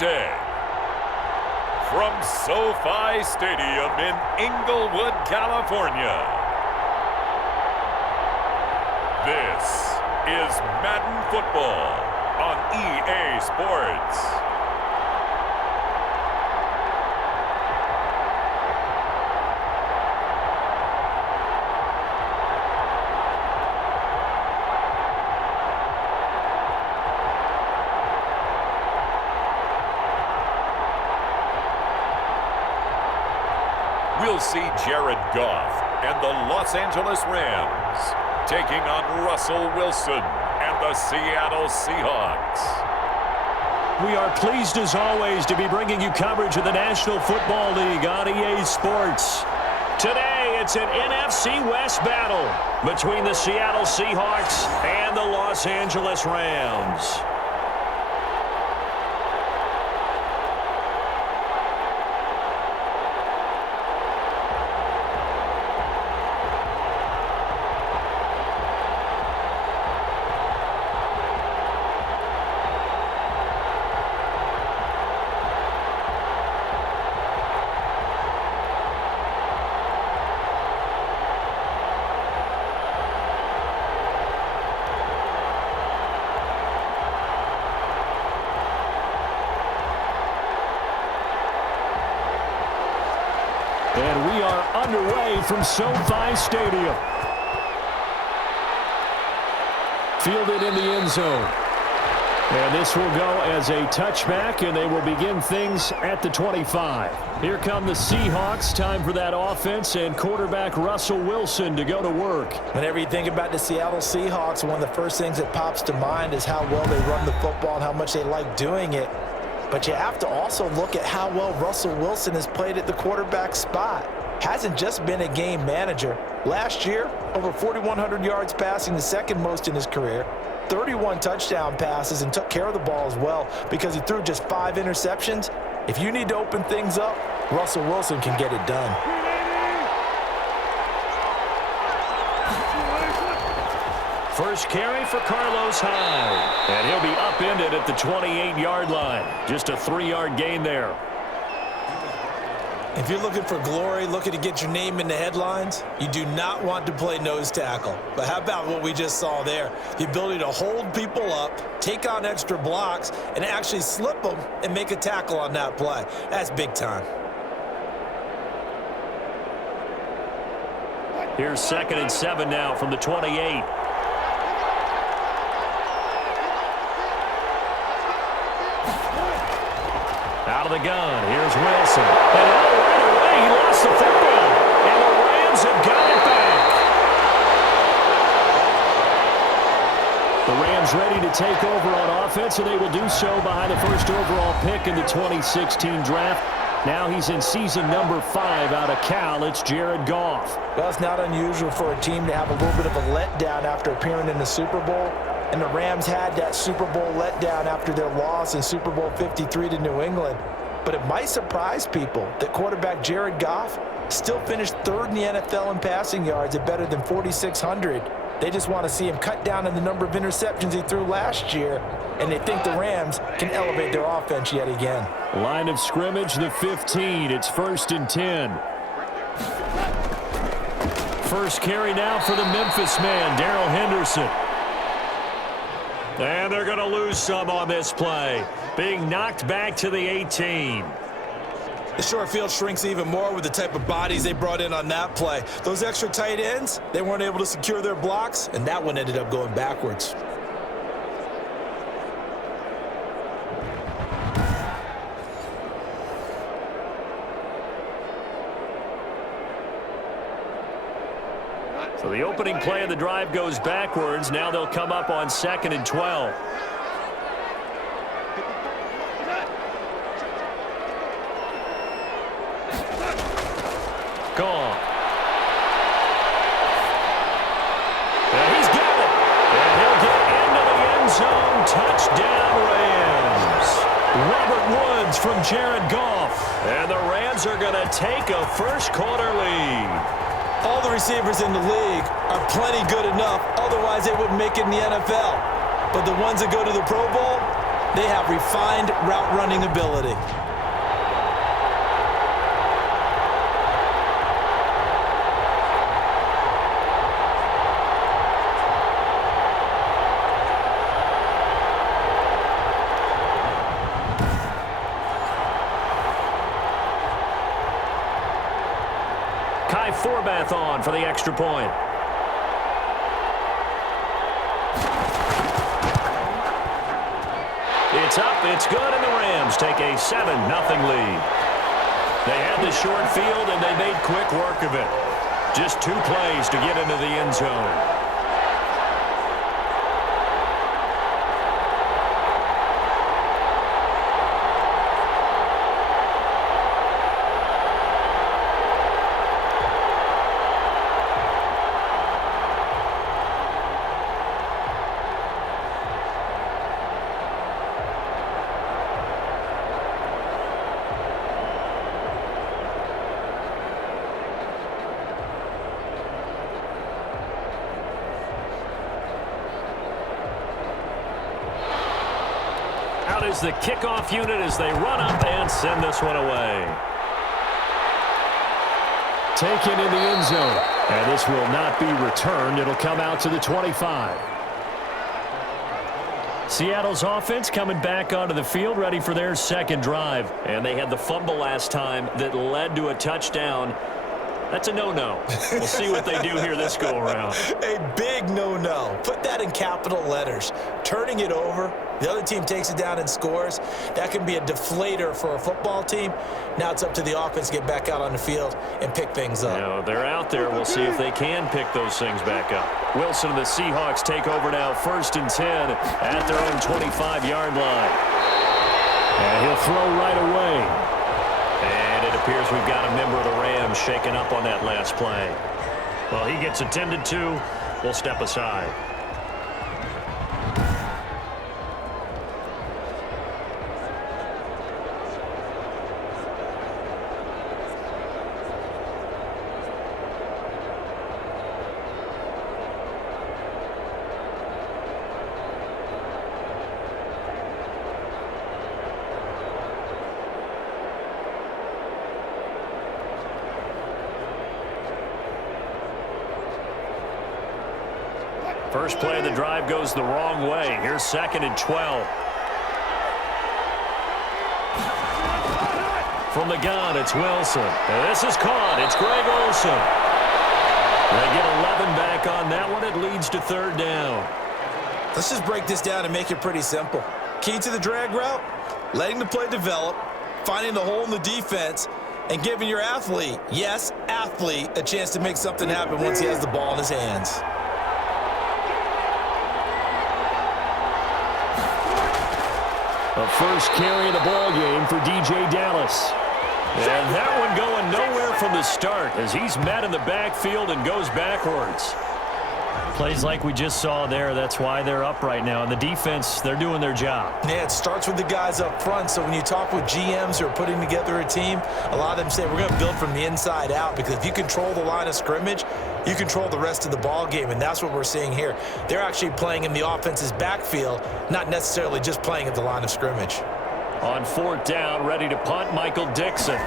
day. From SoFi Stadium in Inglewood, California, this is Madden Football on EA Sports. We'll see Jared Goff and the Los Angeles Rams taking on Russell Wilson and the Seattle Seahawks. We are pleased as always to be bringing you coverage of the National Football League on EA Sports. Today it's an NFC West battle between the Seattle Seahawks and the Los Angeles Rams. And we are underway from SoFi Stadium. Fielded in the end zone. And this will go as a touchback, and they will begin things at the 25. Here come the Seahawks. Time for that offense and quarterback Russell Wilson to go to work. Whenever you think about the Seattle Seahawks, one of the first things that pops to mind is how well they run the football and how much they like doing it. But you have to also look at how well Russell Wilson has played at the quarterback spot. Hasn't just been a game manager. Last year, over 4,100 yards passing, the second most in his career. 31 touchdown passes, and took care of the ball as well because he threw just 5 interceptions. If you need to open things up, Russell Wilson can get it done. First carry for Carlos Hyde. And he'll be upended at the 28-yard line. Just a 3-yard gain there. If you're looking for glory, looking to get your name in the headlines, you do not want to play nose tackle. But how about what we just saw there? The ability to hold people up, take on extra blocks, and actually slip them and make a tackle on that play. That's big time. Here's 2nd and 7 now from the 28. Out of the gun, here's Wilson. And right away, he lost the football. And the Rams have got it back. The Rams ready to take over on offense, and they will do so behind the first overall pick in the 2016 draft. Now he's in season number 5 out of Cal. It's Jared Goff. Well, it's not unusual for a team to have a little bit of a letdown after appearing in the Super Bowl. And the Rams had that Super Bowl letdown after their loss in Super Bowl 53 to New England. But it might surprise people that quarterback Jared Goff still finished 3rd in the NFL in passing yards at better than 4,600. They just want to see him cut down on the number of interceptions he threw last year, and they think the Rams can elevate their offense yet again. Line of scrimmage, the 15. It's 1st and 10. First carry now for the Memphis man, Darrell Henderson. And they're going to lose some on this play. Being knocked back to the 18. The short field shrinks even more with the type of bodies they brought in on that play. Those extra tight ends, they weren't able to secure their blocks, and that one ended up going backwards. So the opening play of the drive goes backwards. Now they'll come up on 2nd and 12. Gone. And he's got it. And he'll get into the end zone. Touchdown, Rams. Robert Woods from Jared Goff. And the Rams are going to take a first-quarter lead. All the receivers in the league are plenty good enough, otherwise they wouldn't make it in the NFL. But the ones that go to the Pro Bowl, They have refined route running ability. Forbath on for the extra point. It's up, it's good, and the Rams take a 7-0 lead. They had the short field, and they made quick work of it. Just 2 plays to get into the end zone. Is the kickoff unit as they run up and send this one away. Taken in the end zone. And this will not be returned. It'll come out to the 25. Seattle's offense coming back onto the field, ready for their second drive. And they had the fumble last time that led to a touchdown. That's a no-no. We'll see what they do here this go-around. A big no-no. Put that in capital letters. Turning it over, the other team takes it down and scores. That can be a deflator for a football team. Now it's up to the offense to get back out on the field and pick things up. You know, they're out there. We'll see if they can pick those things back up. Wilson and the Seahawks take over now, 1st and 10 at their own 25-yard line. And he'll throw right away. And it appears we've got a member of the Rams shaken up on that last play. Well, he gets attended to. We'll step aside. First play of the drive goes the wrong way. Here's 2nd and 12. From the gun, it's Wilson. And this is caught. It's Greg Olsen. They get 11 back on that one. It leads to 3rd down. Let's just break this down and make it pretty simple. Key to the drag route, letting the play develop, finding the hole in the defense, and giving your athlete, yes, athlete, a chance to make something happen once he has the ball in his hands. The first carry of the ball game for DJ Dallas. And that one going nowhere from the start as he's met in the backfield and goes backwards. Plays like we just saw there, that's why they're up right now. And the defense, they're doing their job. Yeah, it starts with the guys up front. So when you talk with GMs who are putting together a team, a lot of them say we're going to build from the inside out, because if you control the line of scrimmage, you control the rest of the ball game, and that's what we're seeing here. They're actually playing in the offense's backfield, not necessarily just playing at the line of scrimmage. On 4th down, ready to punt, Michael Dixon.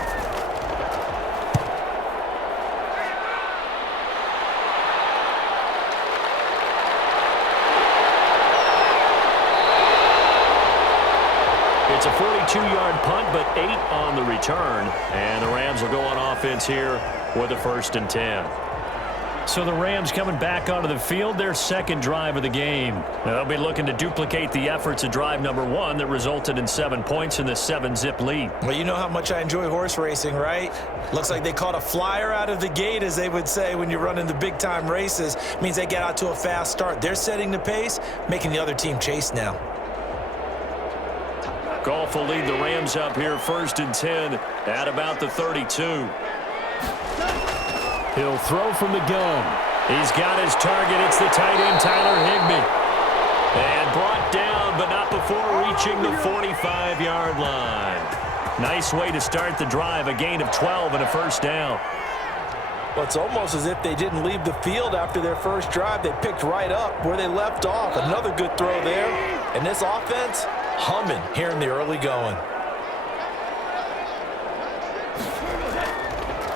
It's a 42-yard punt, but 8 on the return. And the Rams will go on offense here with a 1st and 10. So the Rams coming back onto the field, their second drive of the game. Now they'll be looking to duplicate the efforts of drive number 1 that resulted in 7 points in the 7-zip lead. Well, you know how much I enjoy horse racing, right? Looks like they caught a flyer out of the gate, as they would say when you're running the big-time races. It means they get out to a fast start. They're setting the pace, making the other team chase now. Goff will lead the Rams up here, 1st and 10 at about the 32. He'll throw from the gun. He's got his target. It's the tight end, Tyler Higbee. And brought down, but not before reaching the 45-yard line. Nice way to start the drive, a gain of 12 and a 1st down. Well, it's almost as if they didn't leave the field after their first drive. They picked right up where they left off. Another good throw there. And this offense, humming here in the early going.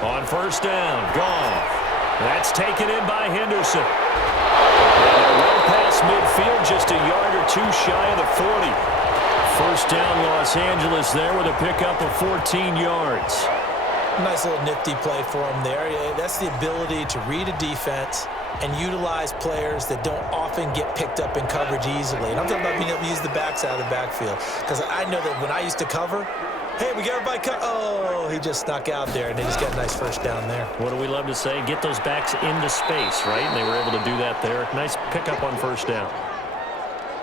On first down, Goff. That's taken in by Henderson. And well past midfield, just a yard or two shy of the 40. First down, Los Angeles there with a pickup of 14 yards. Nice little nifty play for him there. That's the ability to read a defense and utilize players that don't often get picked up in coverage easily. And I'm talking about being able to use the backside of the backfield. Because I know that when I used to cover, hey, we got everybody cut. Oh, he just snuck out there, and they just got a nice first down there. What do we love to say? Get those backs into space, right? And they were able to do that there. Nice pickup on first down.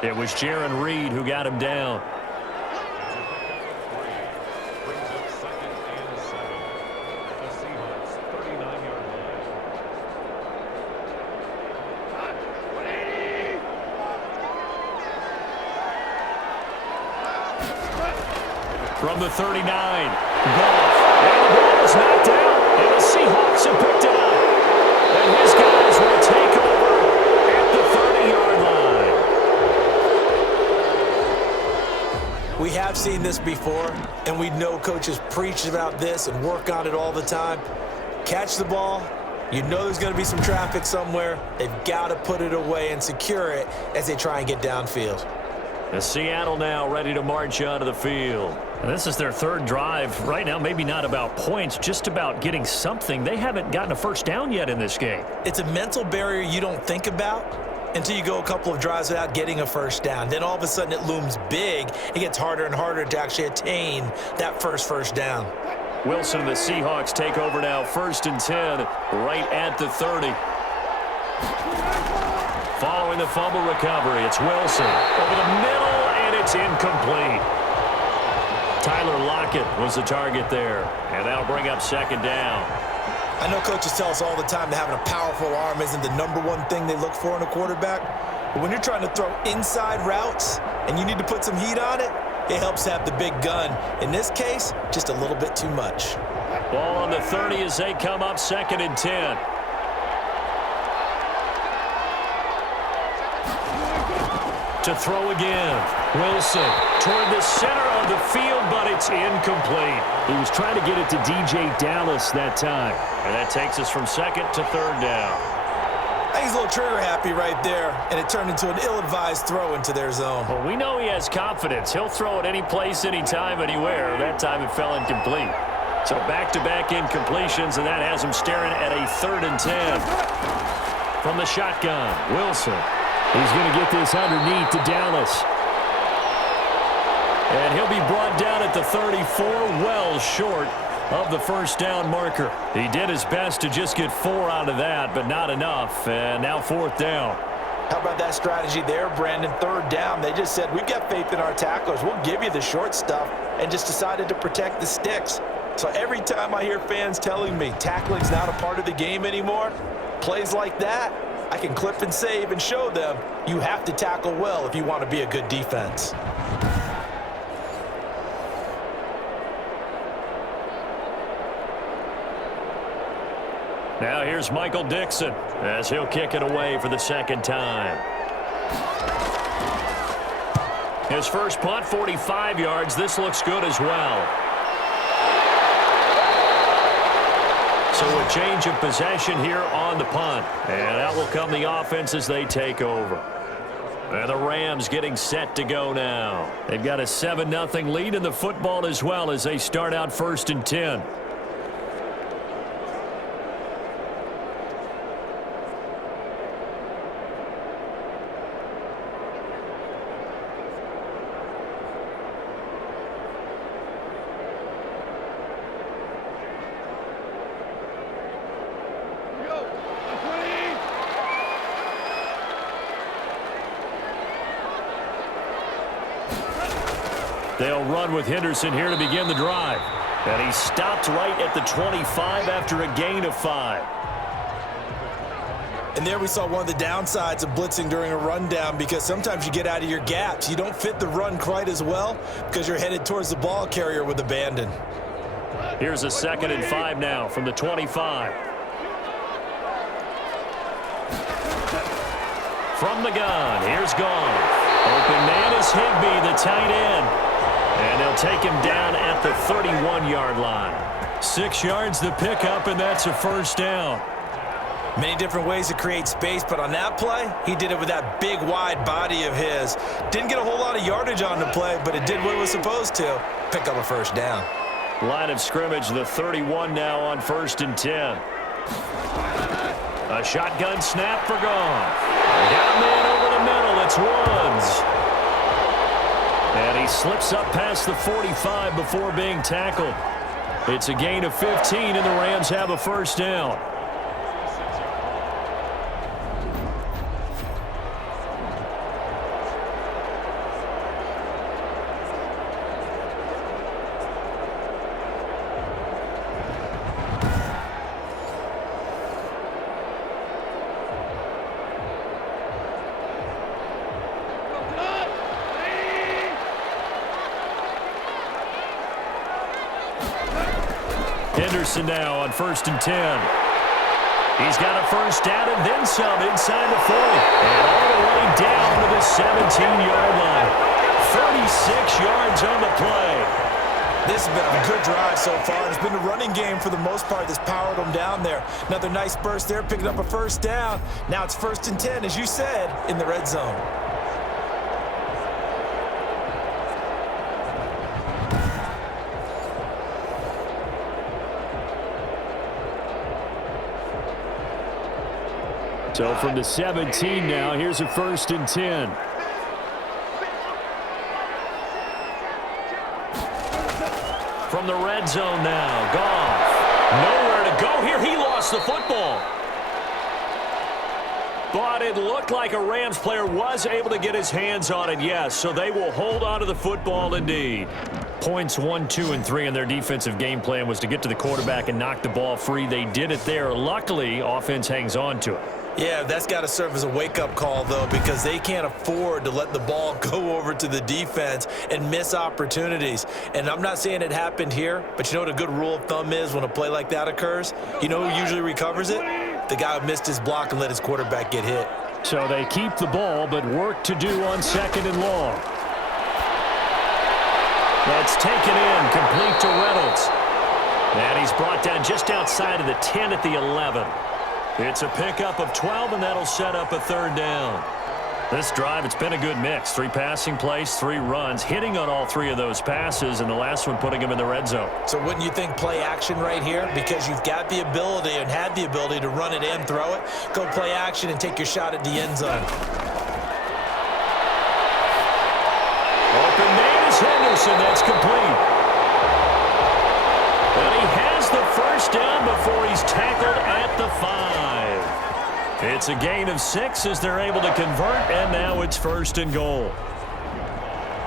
It was Jaron Reed who got him down. From the 39, Goff, and the ball is knocked out, and the Seahawks have picked it up. And his guys will take over at the 30-yard line. We have seen this before, and we know coaches preach about this and work on it all the time. Catch the ball. You know there's going to be some traffic somewhere. They've got to put it away and secure it as they try and get downfield. And Seattle now ready to march onto the field. And this is their third drive. Right now, maybe not about points, just about getting something. They haven't gotten a first down yet in this game. It's a mental barrier you don't think about until you go a couple of drives without getting a first down. Then all of a sudden it looms big. It gets harder and harder to actually attain that first down. Wilson and the Seahawks take over now, 1st and 10, right at the 30. Following the fumble recovery, it's Wilson over the middle, and it's incomplete. Tyler Lockett was the target there, and that'll bring up 2nd down. I know coaches tell us all the time that having a powerful arm isn't the #1 thing they look for in a quarterback. But when you're trying to throw inside routes and you need to put some heat on it, it helps to have the big gun. In this case, just a little bit too much. Ball on the 30 as they come up, 2nd and 10. To throw again. Wilson toward the center of the field, but it's incomplete. He was trying to get it to DJ Dallas that time. And that takes us from 2nd to 3rd down. I think he's a little trigger happy right there, and it turned into an ill-advised throw into their zone. Well, we know he has confidence. He'll throw it any place, anytime, anywhere. That time it fell incomplete. So back-to-back incompletions, and that has him staring at a 3rd and 10. From the shotgun, Wilson. He's going to get this underneath to Dallas. And he'll be brought down at the 34, well short of the first down marker. He did his best to just get 4 out of that, but not enough. And now 4th down. How about that strategy there, Brandon? 3rd down. They just said, we've got faith in our tacklers. We'll give you the short stuff, and just decided to protect the sticks. So every time I hear fans telling me tackling's not a part of the game anymore, plays like that, I can clip and save and show them you have to tackle well if you want to be a good defense. Now here's Michael Dixon as he'll kick it away for the 2nd time. His first punt, 45 yards. This looks good as well. So a change of possession here on the punt. And out will come the offense as they take over. And the Rams getting set to go now. They've got a 7-0 lead in the football as well as they start out 1st and 10. They'll run with Henderson here to begin the drive. And he stopped right at the 25 after a gain of 5. And there we saw one of the downsides of blitzing during a rundown, because sometimes you get out of your gaps. You don't fit the run quite as well because you're headed towards the ball carrier with abandon. Here's a 2nd and 5 now from the 25. From the gun, here's Goff. Open man is Higbee, the tight end. And they'll take him down at the 31-yard line. 6 yards the pickup, and that's a first down. Many different ways to create space, but on that play, he did it with that big, wide body of his. Didn't get a whole lot of yardage on the play, but it did what it was supposed to. Pick up a first down. Line of scrimmage, the 31 now on 1st and 10. A shotgun snap for Goff. Got a man over the middle. It's Woods. And he slips up past the 45 before being tackled. It's a gain of 15, and the Rams have a first down. Henderson now on 1st and 10. He's got a first down and then some inside the 40. And all the way down to the 17-yard line. 36 yards on the play. This has been a good drive so far. It's been a running game for the most part that's powered them down there. Another nice burst there, picking up a first down. Now it's 1st and 10, as you said, in the red zone. So from the 17 now, here's a 1st and 10. From the red zone now, Goff. Nowhere to go here. He lost the football. But it looked like a Rams player was able to get his hands on it, yes. So they will hold on to the football indeed. Points 1, 2, and 3 in their defensive game plan was to get to the quarterback and knock the ball free. They did it there. Luckily, offense hangs on to it. Yeah, that's got to serve as a wake-up call, though, because they can't afford to let the ball go over to the defense and miss opportunities. And I'm not saying it happened here, but you know what a good rule of thumb is when a play like that occurs? You know who usually recovers it? The guy who missed his block and let his quarterback get hit. So they keep the ball, but work to do on 2nd and long. That's taken in, complete to Reynolds. And he's brought down just outside of the 10 at the 11. It's a pickup of 12, and that'll set up a 3rd down. This drive, it's been a good mix. 3 passing plays, 3 runs, hitting on all 3 of those passes, and the last one putting him in the red zone. So wouldn't you think play action right here? Because you've got the ability and had the ability to run it and throw it. Go play action and take your shot at the end zone. Open man is Henderson. That's complete. And he has the first down before he's tackled at the 5. It's a gain of 6 as they're able to convert, and now it's 1st and goal.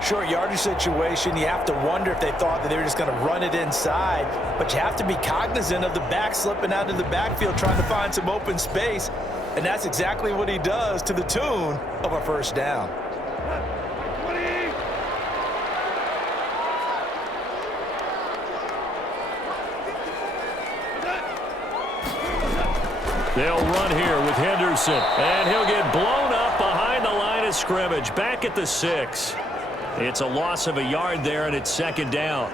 Short yardage situation, you have to wonder if they thought that they were just going to run it inside, but you have to be cognizant of the back slipping out of the backfield trying to find some open space, and that's exactly what he does to the tune of a first down. They'll run here with Henderson, and he'll get blown up behind the line of scrimmage, back at the 6. It's a loss of a yard there, and it's 2nd down.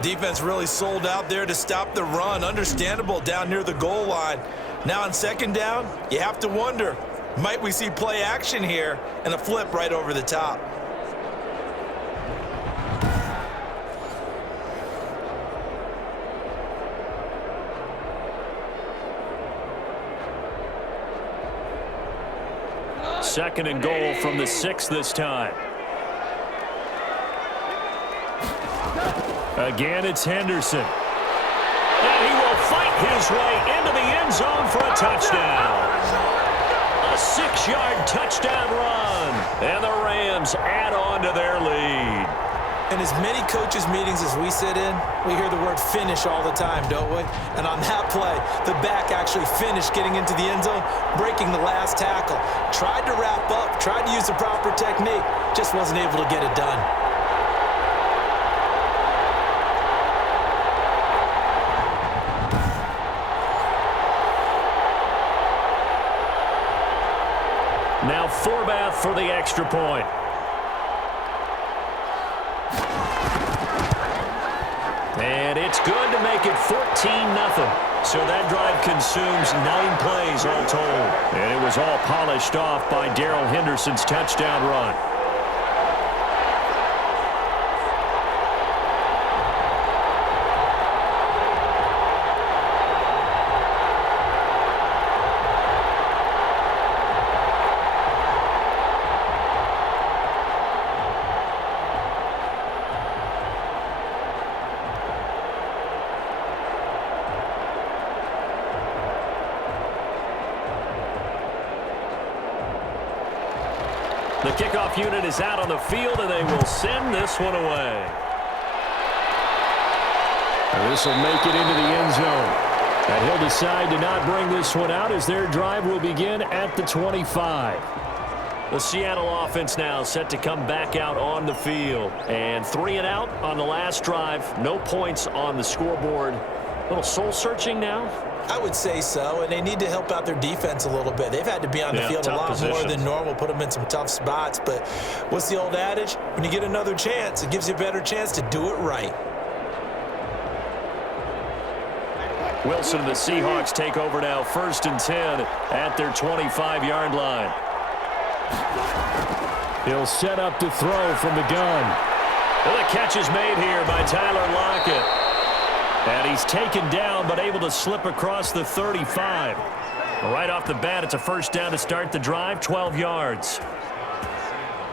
Defense really sold out there to stop the run. Understandable down near the goal line. Now on 2nd down, you have to wonder, might we see play action here and a flip right over the top? Second and goal from the 6 this time. Again, it's Henderson. And he will fight his way into the end zone for a touchdown. A 6-yard touchdown run. And the Rams add on to their lead. In as many coaches' meetings as we sit in, we hear the word finish all the time, don't we? And on that play, the back actually finished getting into the end zone, breaking the last tackle. Tried to wrap up, tried to use the proper technique, just wasn't able to get it done. Now Forbath for the extra point. And it's good to make it 14-0. So that drive consumes 9 plays all told. And it was all polished off by Darrell Henderson's touchdown run. The kickoff unit is out on the field, and they will send this one away. This will make it into the end zone. And he'll decide to not bring this one out as their drive will begin at the 25. The Seattle offense now set to come back out on the field. And 3 and out on the last drive. No points on the scoreboard. A little soul-searching now. I would say so, and they need to help out their defense a little bit. They've had to be on the field a lot more than normal, put them in some tough spots. But what's the old adage? When you get another chance, it gives you a better chance to do it right. Wilson and the Seahawks take over now, 1st and 10 at their 25-yard line. He'll set up to throw from the gun. Well, the catch is made here by Tyler Lockett. And he's taken down, but able to slip across the 35. Right off the bat, it's a first down to start the drive, 12 yards.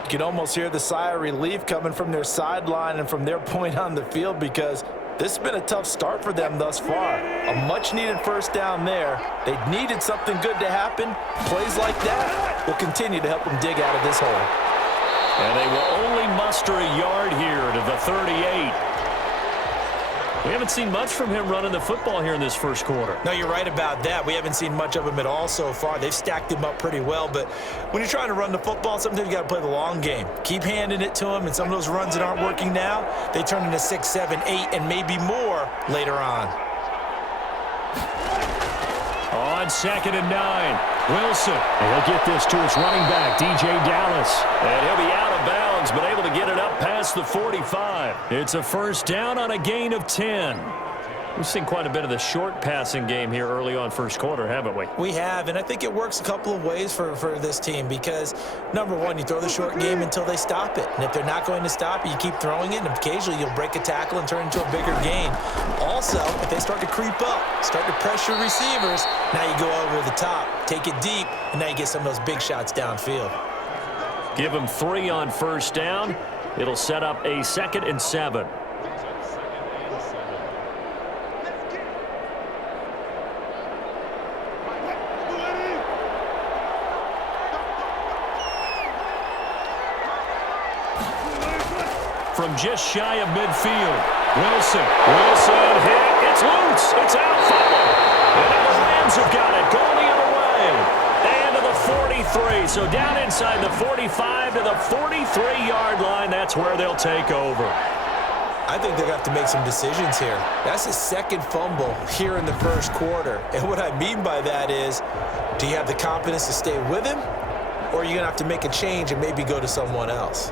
You can almost hear the sigh of relief coming from their sideline and from their point on the field, because this has been a tough start for them thus far. A much-needed first down there. They needed something good to happen. Plays like that will continue to help them dig out of this hole. And they will only muster a yard here to the 38. We haven't seen much from him running the football here in this first quarter. No, you're right about that. We haven't seen much of him at all so far. They've stacked him up pretty well, but when you're trying to run the football, sometimes you got to play the long game. Keep handing it to him, and some of those runs that aren't working now, they turn into 6, 7, 8, and maybe more later on. On 2nd and 9, Wilson. And he'll get this to his running back, DJ Dallas. And he'll be out of bounds, but able to get it up past the 45. It's a first down on a gain of 10. We've seen quite a bit of the short passing game here early on first quarter, haven't we? We have, and I think it works a couple of ways for this team because, number one, you throw the short game until they stop it. And if they're not going to stop it, you keep throwing it, and occasionally you'll break a tackle and turn into a bigger gain. Also, if they start to creep up, start to pressure receivers, now you go over the top, take it deep, and now you get some of those big shots downfield. Give them 3 on first down. It'll set up a 2nd and 7. From just shy of midfield, Wilson hit. It's loose. It's out. Fumble. And now the Rams have got it. Going the other way. And to the 43. So down inside the 45 to the 43-yard line. That's where they'll take over. I think they're going to have to make some decisions here. That's his 2nd fumble here in the first quarter. And what I mean by that is, do you have the confidence to stay with him? Or are you going to have to make a change and maybe go to someone else?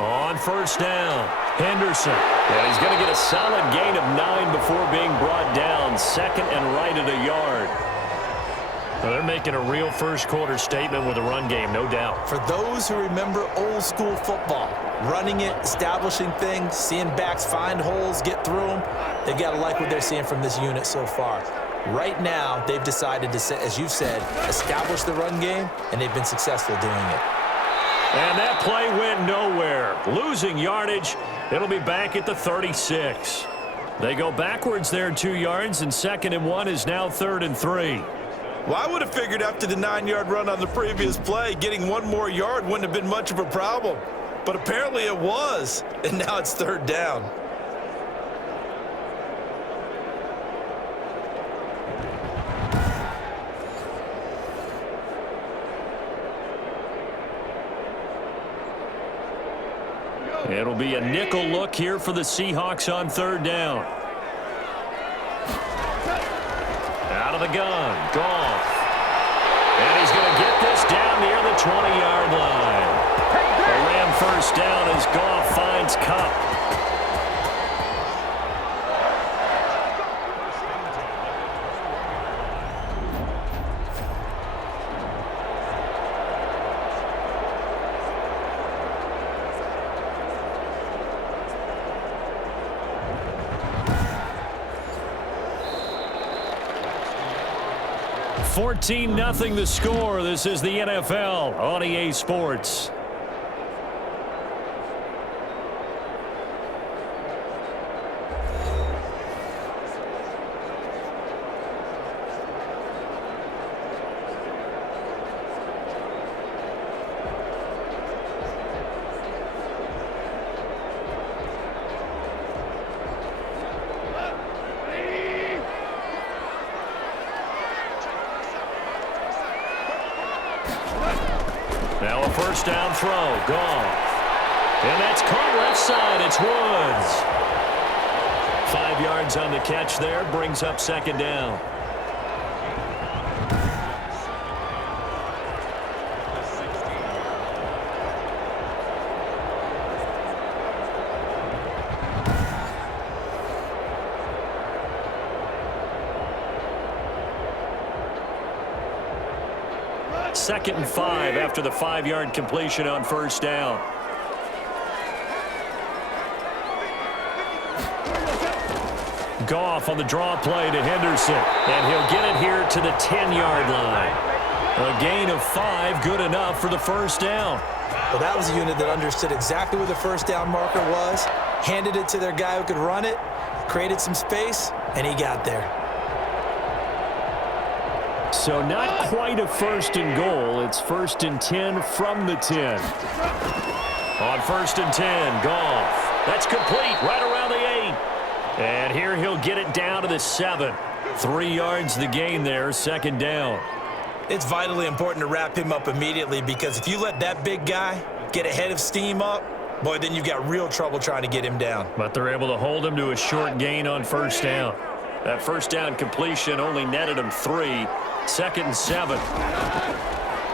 On first down, Henderson. And he's going to get a solid gain of 9 before being brought down. 2nd and right at a yard. Well, they're making a real first quarter statement with a run game, no doubt. For those who remember old school football, running it, establishing things, seeing backs find holes, get through them, they've got to like what they're seeing from this unit so far. Right now, they've decided to, as you've said, establish the run game, and they've been successful doing it. And that play went nowhere. Losing yardage. It'll be back at the 36. They go backwards there 2 yards, and 2nd and 1 is now 3rd and 3. Well, I would have figured after the 9-yard run on the previous play, getting 1 more yard wouldn't have been much of a problem. But apparently it was, and now it's 3rd down. It'll be a nickel look here for the Seahawks on third down. Out of the gun, Goff. And he's going to get this down near the 20-yard line. A Ram first down as Goff finds Kupp. $14-0 the score. This is the NFL on EA Sports. Now a first down throw, Goff. And that's caught left side, it's Woods. 5 yards on the catch there, brings up second down. Second and 5 after the 5-yard completion on first down. Goff on the draw play to Henderson. And he'll get it here to the 10-yard line. A gain of 5, good enough for the first down. Well, that was a unit that understood exactly where the first down marker was, handed it to their guy who could run it, created some space, and he got there. So not quite a first and goal. It's first and 10 from the 10. On first and 10, Goff. That's complete right around the 8. And here he'll get it down to the 7. 3 yards the gain there, second down. It's vitally important to wrap him up immediately because if you let that big guy get ahead of steam up, boy, then you've got real trouble trying to get him down. But they're able to hold him to a short gain on first down. That first down completion only netted him 3. Second and 7.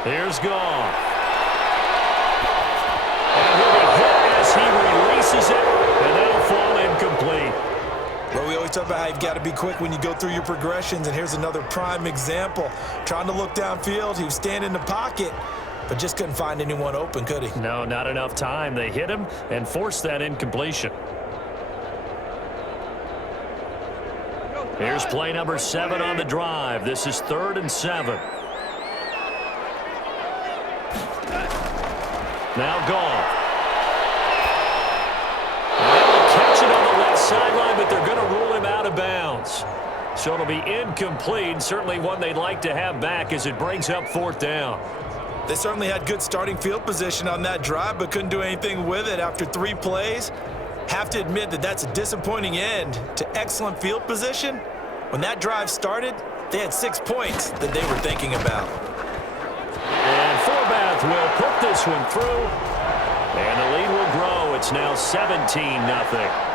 Here's Goff. And he'll be hit as he releases it, and that'll fall incomplete. Well, we always talk about how you've got to be quick when you go through your progressions, and here's another prime example. Trying to look downfield, he was standing in the pocket, but just couldn't find anyone open, could he? No, not enough time. They hit him and forced that incompletion. Here's play number 7 on the drive. This is 3rd and 7. Now Goff. They'll catch it on the left sideline, but they're going to rule him out of bounds. So it'll be incomplete. Certainly one they'd like to have back as it brings up 4th down. They certainly had good starting field position on that drive, but couldn't do anything with it after 3 plays. Have to admit that that's a disappointing end to excellent field position. When that drive started, they had 6 points that they were thinking about. And Forbath will put this one through, and the lead will grow. It's now 17-0.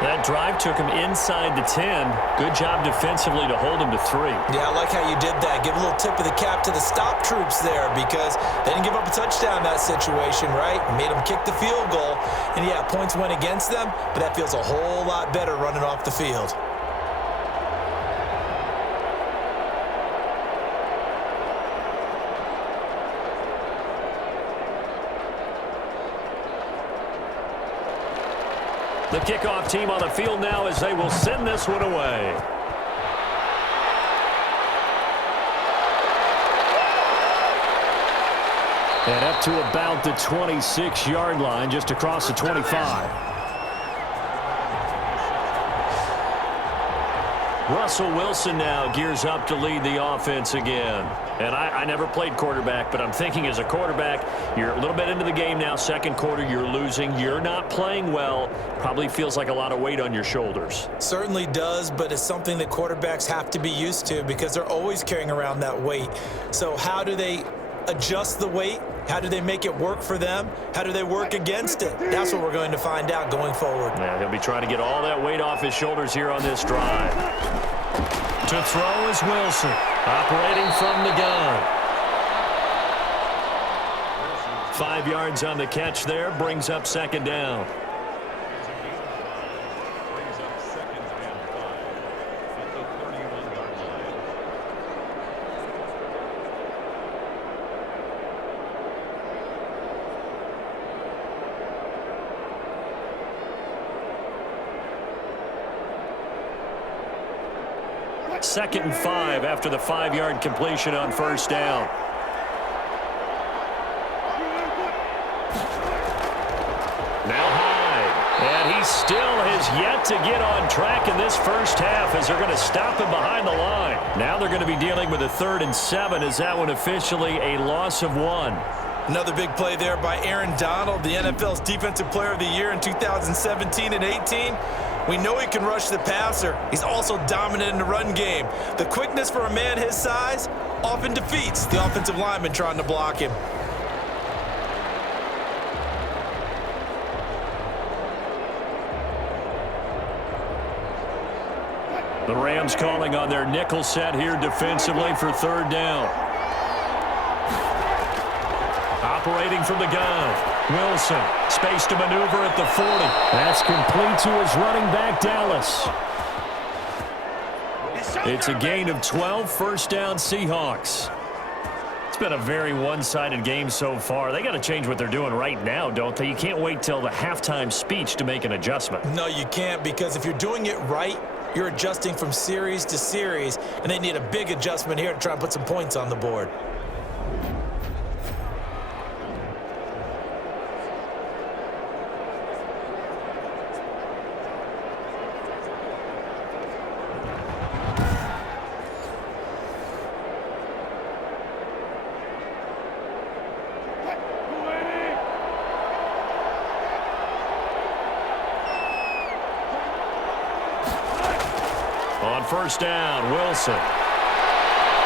That drive took him inside the 10. Good job defensively to hold him to 3. Yeah, I like how you did that. Give a little tip of the cap to the stop troops there because they didn't give up a touchdown in that situation, right? Made them kick the field goal. And, yeah, points went against them, but that feels a whole lot better running off the field. The kickoff team on the field now as they will send this one away. And up to about the 26-yard line, just across the 25. Russell Wilson now gears up to lead the offense again. And I never played quarterback, but I'm thinking as a quarterback, you're a little bit into the game now. Second quarter, you're losing. You're not playing well. Probably feels like a lot of weight on your shoulders. Certainly does, but it's something that quarterbacks have to be used to because they're always carrying around that weight. So how do they adjust the weight? How do they make it work for them? How do they work against it? That's what we're going to find out going forward. Yeah, he'll be trying to get all that weight off his shoulders here on this drive. To throw is Wilson, operating from the gun. 5 yards on the catch there, brings up second down. Second and 5 after the 5-yard completion on first down. Now Hyde, and he still has yet to get on track in this first half as they're going to stop him behind the line. Now they're going to be dealing with a 3rd and 7. Is that one officially a loss of 1? Another big play there by Aaron Donald, the NFL's Defensive Player of the Year in 2017 and 18. We know he can rush the passer. He's also dominant in the run game. The quickness for a man his size often defeats the offensive lineman trying to block him. The Rams calling on their nickel set here defensively for 3rd down. Operating from the gun. Wilson, space to maneuver at the 40. That's complete to his running back, Dallas. It's a gain of 12, first down Seahawks. It's been a very one-sided game so far. They got to change what they're doing right now, don't they? You can't wait till the halftime speech to make an adjustment. No, you can't, because if you're doing it right, you're adjusting from series to series, and they need a big adjustment here to try and put some points on the board. On first down, Wilson.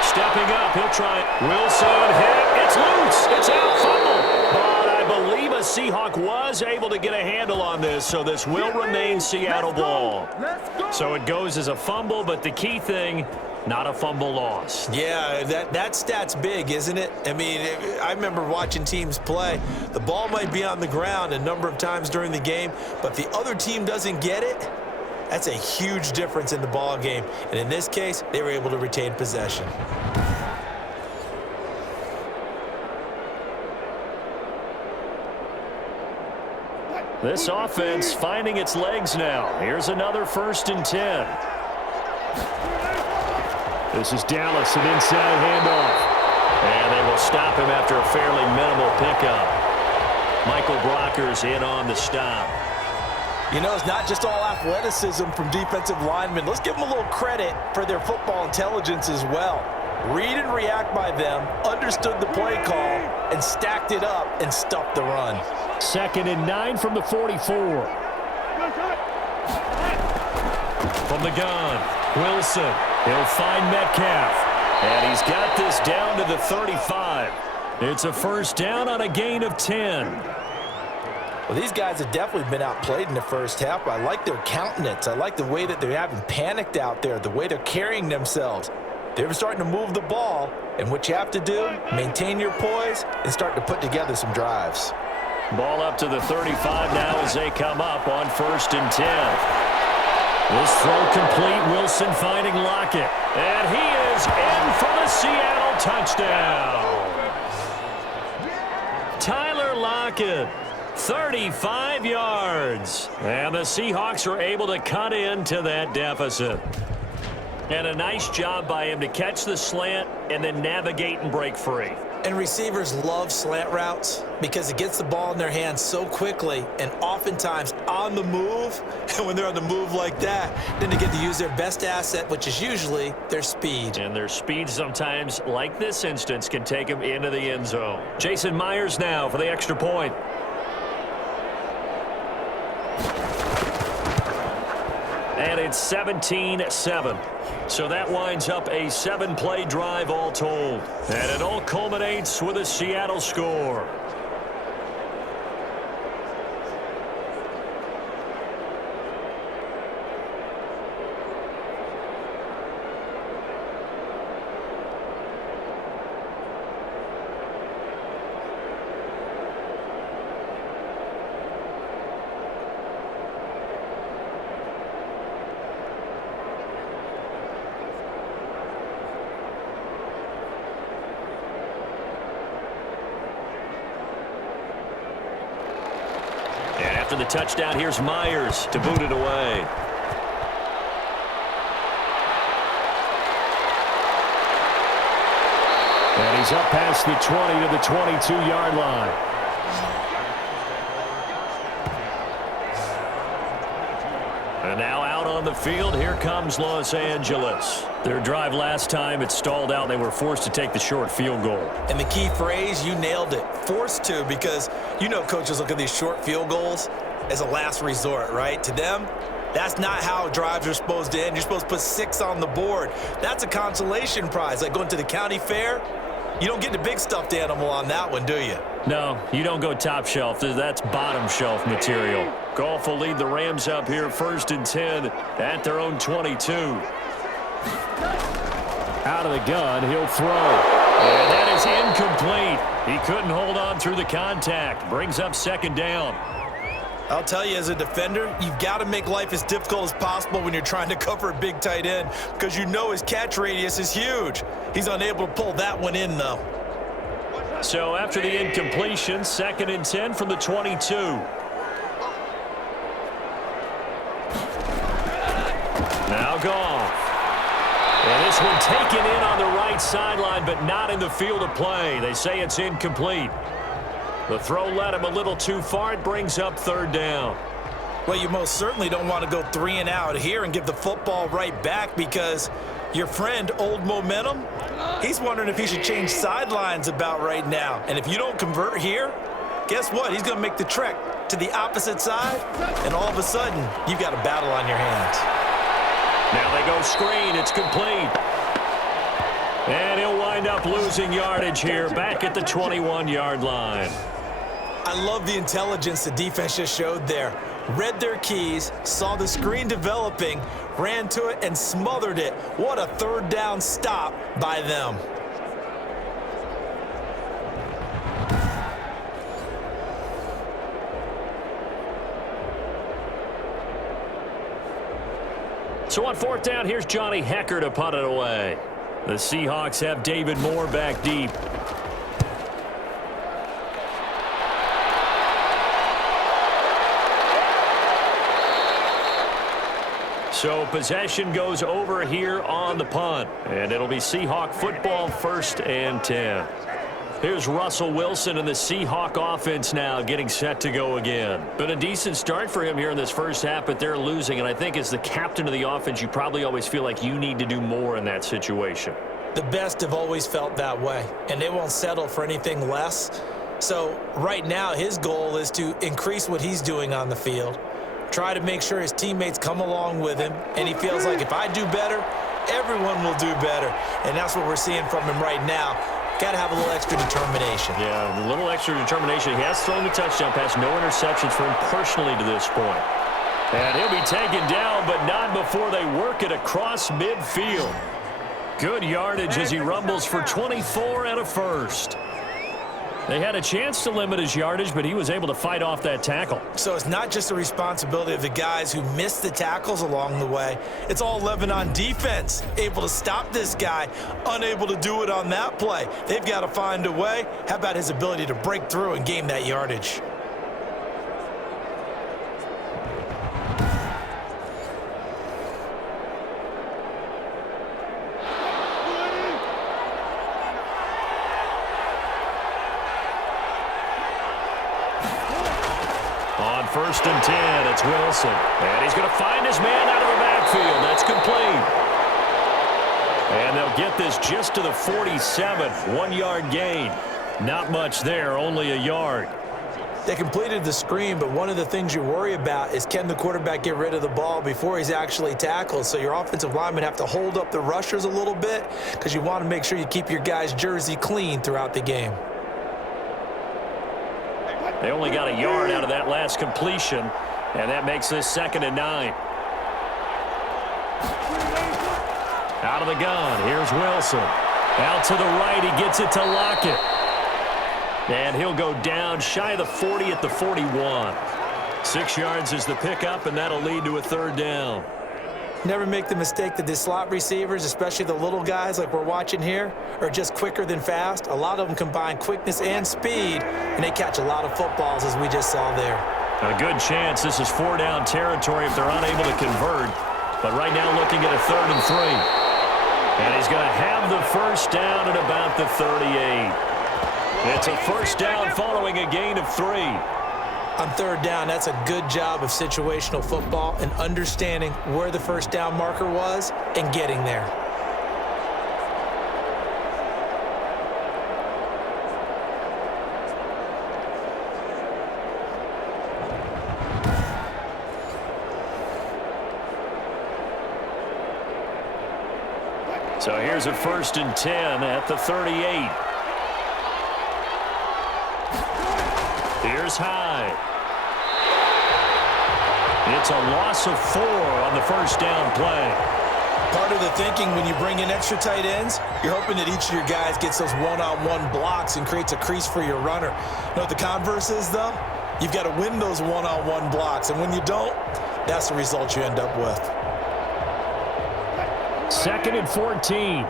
Stepping up, he'll try it. Wilson hit. It's loose. It's out, fumble. But I believe a Seahawk was able to get a handle on this, so this will remain Seattle ball. So it goes as a fumble, but the key thing, not a fumble loss. Yeah, that stat's big, isn't it? I mean, I remember watching teams play. The ball might be on the ground a number of times during the game, but if the other team doesn't get it, that's a huge difference in the ball game. And in this case, they were able to retain possession. This offense finding its legs now. Here's another 1st and 10. This is Dallas, an inside handoff. And they will stop him after a fairly minimal pickup. Michael Brocker's in on the stop. You know, it's not just all athleticism from defensive linemen. Let's give them a little credit for their football intelligence as well. Read and react by them, understood the play call, and stacked it up and stuffed the run. 2nd and 9 from the 44. From the gun, Wilson. He'll find Metcalf. And he's got this down to the 35. It's a first down on a gain of 10. Well, these guys have definitely been outplayed in the first half. I like their countenance. I like the way that they're having panicked out there, the way they're carrying themselves. They're starting to move the ball, and what you have to do, maintain your poise and start to put together some drives. Ball up to the 35 now as they come up on 1st and 10. This throw complete, Wilson finding Lockett. And he is in for the Seattle touchdown. Tyler Lockett. 35 yards. And the Seahawks are able to cut into that deficit. And a nice job by him to catch the slant and then navigate and break free. And receivers love slant routes because it gets the ball in their hands so quickly and oftentimes on the move. And when they're on the move like that, then they get to use their best asset, which is usually their speed. And their speed sometimes, like this instance, can take them into the end zone. Jason Myers now for the extra point. And it's 17-7. So that winds up a 7-play drive all told. And it all culminates with a Seattle score. After the touchdown, here's Myers to boot it away. And he's up past the 20 to the 22-yard line. And now out on the field, here comes Los Angeles. Their drive last time, it stalled out. They were forced to take the short field goal. And the key phrase, you nailed it, forced to, because you know coaches look at these short field goals as a last resort, right? To them, that's not how drives are supposed to end. You're supposed to put 6 on the board. That's a consolation prize. Like going to the county fair, you don't get the big stuffed animal on that one, do you? No, you don't go top shelf. That's bottom shelf material. Goff will lead the Rams up here 1st and 10 at their own 22. Out of the gun, he'll throw. And that is incomplete. He couldn't hold on through the contact. Brings up 2nd down. I'll tell you, as a defender, you've got to make life as difficult as possible when you're trying to cover a big tight end, because you know his catch radius is huge. He's unable to pull that one in, though. So after the incompletion, 2nd and 10 from the 22. Now Goff. And this one taken in on the right sideline, but not in the field of play. They say it's incomplete. The throw led him a little too far. It brings up 3rd down. Well, you most certainly don't want to go 3 and out here and give the football right back, because your friend, Old Momentum, he's wondering if he should change sidelines about right now. And if you don't convert here, guess what? He's going to make the trek to the opposite side, and all of a sudden, you've got a battle on your hands. Now they go screen. It's complete. And he'll wind up losing yardage here back at the 21-yard line. I love the intelligence the defense just showed there. Read their keys, saw the screen developing, ran to it, and smothered it. What a 3rd down stop by them. So on 4th down, here's Johnny Hecker to punt it away. The Seahawks have David Moore back deep. So possession goes over here on the punt. And it'll be Seahawk football 1st and 10. Here's Russell Wilson and the Seahawk offense now getting set to go again. Been a decent start for him here in this first half, but they're losing. And I think as the captain of the offense, you probably always feel like you need to do more in that situation. The best have always felt that way, and they won't settle for anything less. So right now, his goal is to increase what he's doing on the field, try to make sure his teammates come along with him, and he feels like if I do better, everyone will do better. And that's what we're seeing from him right now. Got to have a little extra determination. Yeah, a little extra determination. He has thrown the touchdown pass, no interceptions for him personally to this point. And he'll be taken down, but not before they work it across midfield. Good yardage as he rumbles for 24 and a 1st. They had a chance to limit his yardage, but he was able to fight off that tackle. So it's not just the responsibility of the guys who missed the tackles along the way. It's all 11 on defense, able to stop this guy, unable to do it on that play. They've got to find a way. How about his ability to break through and gain that yardage? On 1st and 10, it's Wilson. And he's going to find his man out of the backfield. That's complete. And they'll get this just to the 47. 1-yard gain. Not much there, only a yard. They completed the screen, but one of the things you worry about is can the quarterback get rid of the ball before he's actually tackled? So your offensive linemen have to hold up the rushers a little bit because you want to make sure you keep your guy's jersey clean throughout the game. They only got a yard out of that last completion, and that makes this 2nd and 9. Out of the gun, here's Wilson. Out to the right, he gets it to Lockett. And he'll go down shy of the 40 at the 41. 6 yards is the pickup, and that'll lead to a 3rd down. Never make the mistake that the slot receivers, especially the little guys like we're watching here, are just quicker than fast. A lot of them combine quickness and speed, and they catch a lot of footballs, as we just saw there. A good chance this is 4-down territory if they're unable to convert. But right now looking at a 3rd and 3. And he's going to have the 1st down at about the 38. It's a 1st down following a gain of 3. On 3rd down, that's a good job of situational football and understanding where the 1st down marker was and getting there. So here's a 1st and 10 at the 38. Here's High. It's a loss of 4 on the 1st down play. Part of the thinking when you bring in extra tight ends, you're hoping that each of your guys gets those one-on-one blocks and creates a crease for your runner. You know what the converse is, though? You've got to win those one-on-one blocks, and when you don't, that's the result you end up with. 2nd and 14.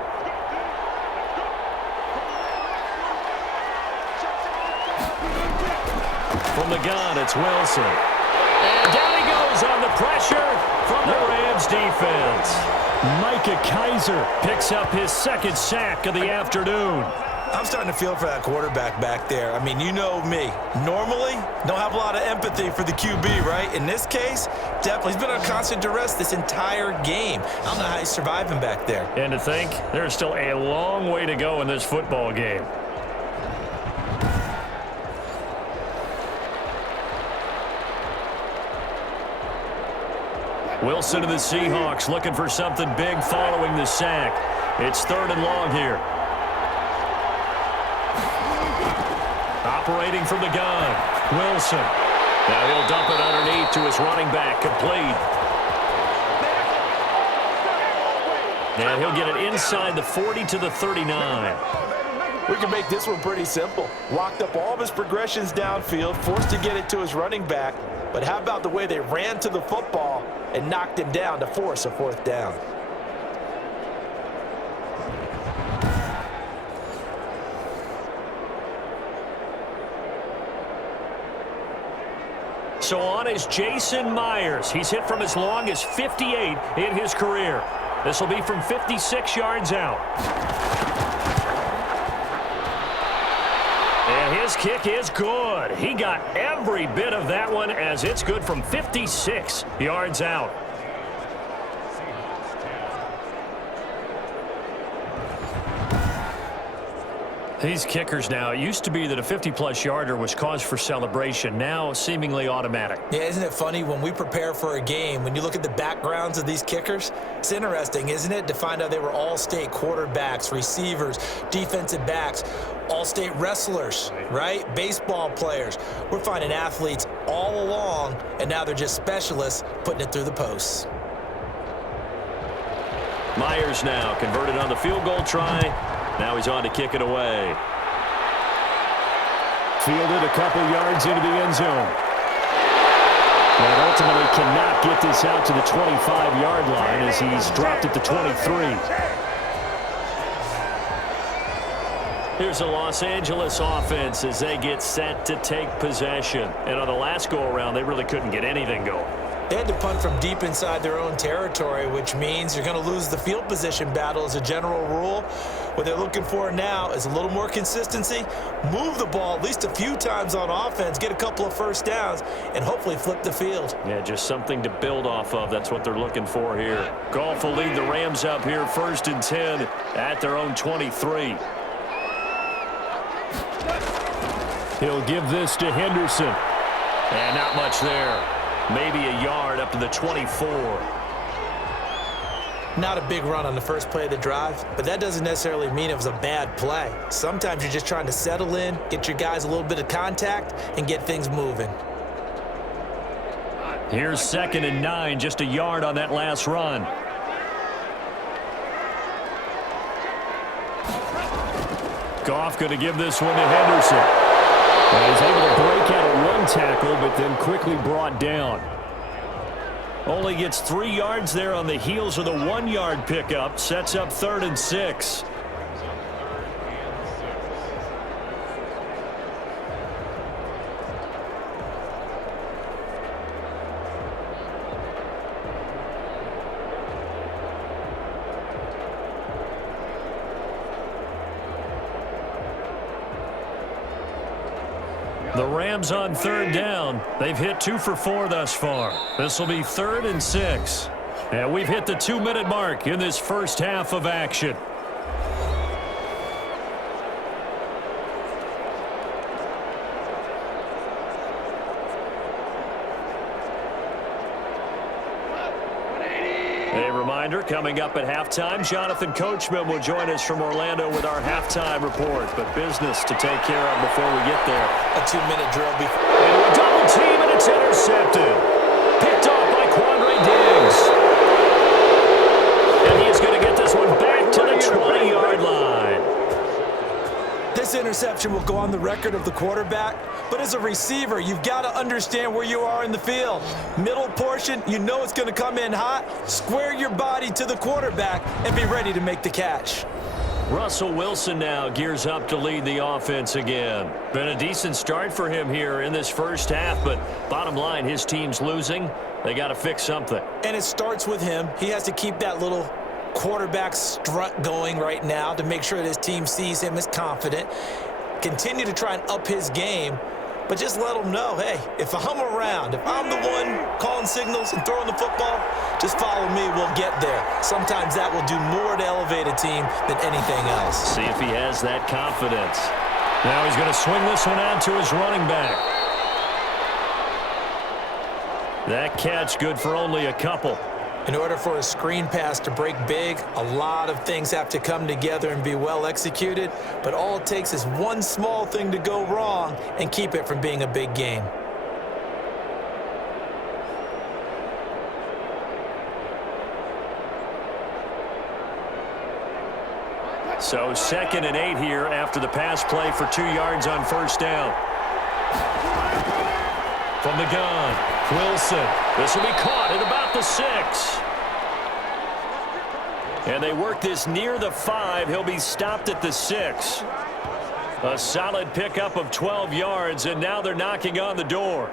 From the gun, it's Wilson. And down he goes on the pressure from the Rams defense. Micah Kiser picks up his 2nd sack of the afternoon. I'm starting to feel for that quarterback back there. I mean, you know me. Normally, don't have a lot of empathy for the QB, right? In this case, definitely. He's been on constant duress this entire game. I don't know how he's surviving back there. And to think, there's still a long way to go in this football game. Wilson and the Seahawks looking for something big following the sack. It's 3rd and long here. Operating from the gun, Wilson. Now he'll dump it underneath to his running back, complete. And he'll get it inside the 40 to the 39. We can make this one pretty simple. Locked up all of his progressions downfield, forced to get it to his running back. But how about the way they ran to the football and knocked him down to force a 4th down? So on is Jason Myers. He's hit from as long as 58 in his career. This will be from 56 yards out. And his kick is good. He got every bit of that one as it's good from 56 yards out. These kickers now, it used to be that a 50-plus yarder was cause for celebration. Now, seemingly automatic. Yeah, isn't it funny when we prepare for a game, when you look at the backgrounds of these kickers, it's interesting, isn't it, to find out they were all-state quarterbacks, receivers, defensive backs, all-state wrestlers, right? Baseball players. We're finding athletes all along, and now they're just specialists putting it through the posts. Myers now converted on the field goal try. Now he's on to kick it away. Fielded a couple yards into the end zone. And ultimately cannot get this out to the 25-yard line as he's dropped it to 23. Here's the Los Angeles offense as they get set to take possession. And on the last go-around, they really couldn't get anything going. They had to punt from deep inside their own territory, which means you're going to lose the field position battle as a general rule. What they're looking for now is a little more consistency, move the ball at least a few times on offense, get a couple of 1st downs, and hopefully flip the field. Yeah, just something to build off of. That's what they're looking for here. Goff will lead the Rams up here 1st and 10 at their own 23. He'll give this to Henderson. And not much there. Maybe a yard up to the 24. Not a big run on the first play of the drive, but that doesn't necessarily mean it was a bad play. Sometimes you're just trying to settle in, get your guys a little bit of contact, and get things moving. Here's 2nd and 9, just a yard on that last run. Goff going to give this one to Henderson. And he's able to break out of one tackle, but then quickly brought down. Only gets 3 yards there on the heels of the 1-yard pickup. Sets up 3rd and 6. The Rams on 3rd down. They've hit 2 for 4 thus far. This will be 3rd and 6. And we've hit the 2-minute mark in this first half of action. A reminder, coming up at halftime, Jonathan Coachman will join us from Orlando with our halftime report. But business to take care of before we get there. A 2-minute drill before. And a double team, and it's intercepted. Picked off by Quandre Diggs. And he is going to get this one back to the 20-yard line. This interception will go on the record of the quarterback, but as a receiver, you've got to understand where you are in the field. Middle portion, you know it's going to come in hot. Square your body to the quarterback and be ready to make the catch. Russell Wilson now gears up to lead the offense again. Been a decent start for him here in this first half, but bottom line, his team's losing. They got to fix something. And it starts with him. He has to keep that little quarterback strut going right now to make sure that his team sees him as confident. Continue to try and up his game, but just let him know, hey, if I'm around, if I'm the one calling signals and throwing the football, just follow me, we'll get there. Sometimes that will do more to elevate a team than anything else. See if he has that confidence. Now he's going to swing this one out to his running back. That catch good for only a couple. In order for a screen pass to break big, a lot of things have to come together and be well executed, but all it takes is one small thing to go wrong and keep it from being a big game. So 2nd and 8 here after the pass play for 2 yards on first down. From the gun, Wilson. This will be caught at about the 6. And they work this near the 5. He'll be stopped at the 6. A solid pickup of 12 yards, and now they're knocking on the door.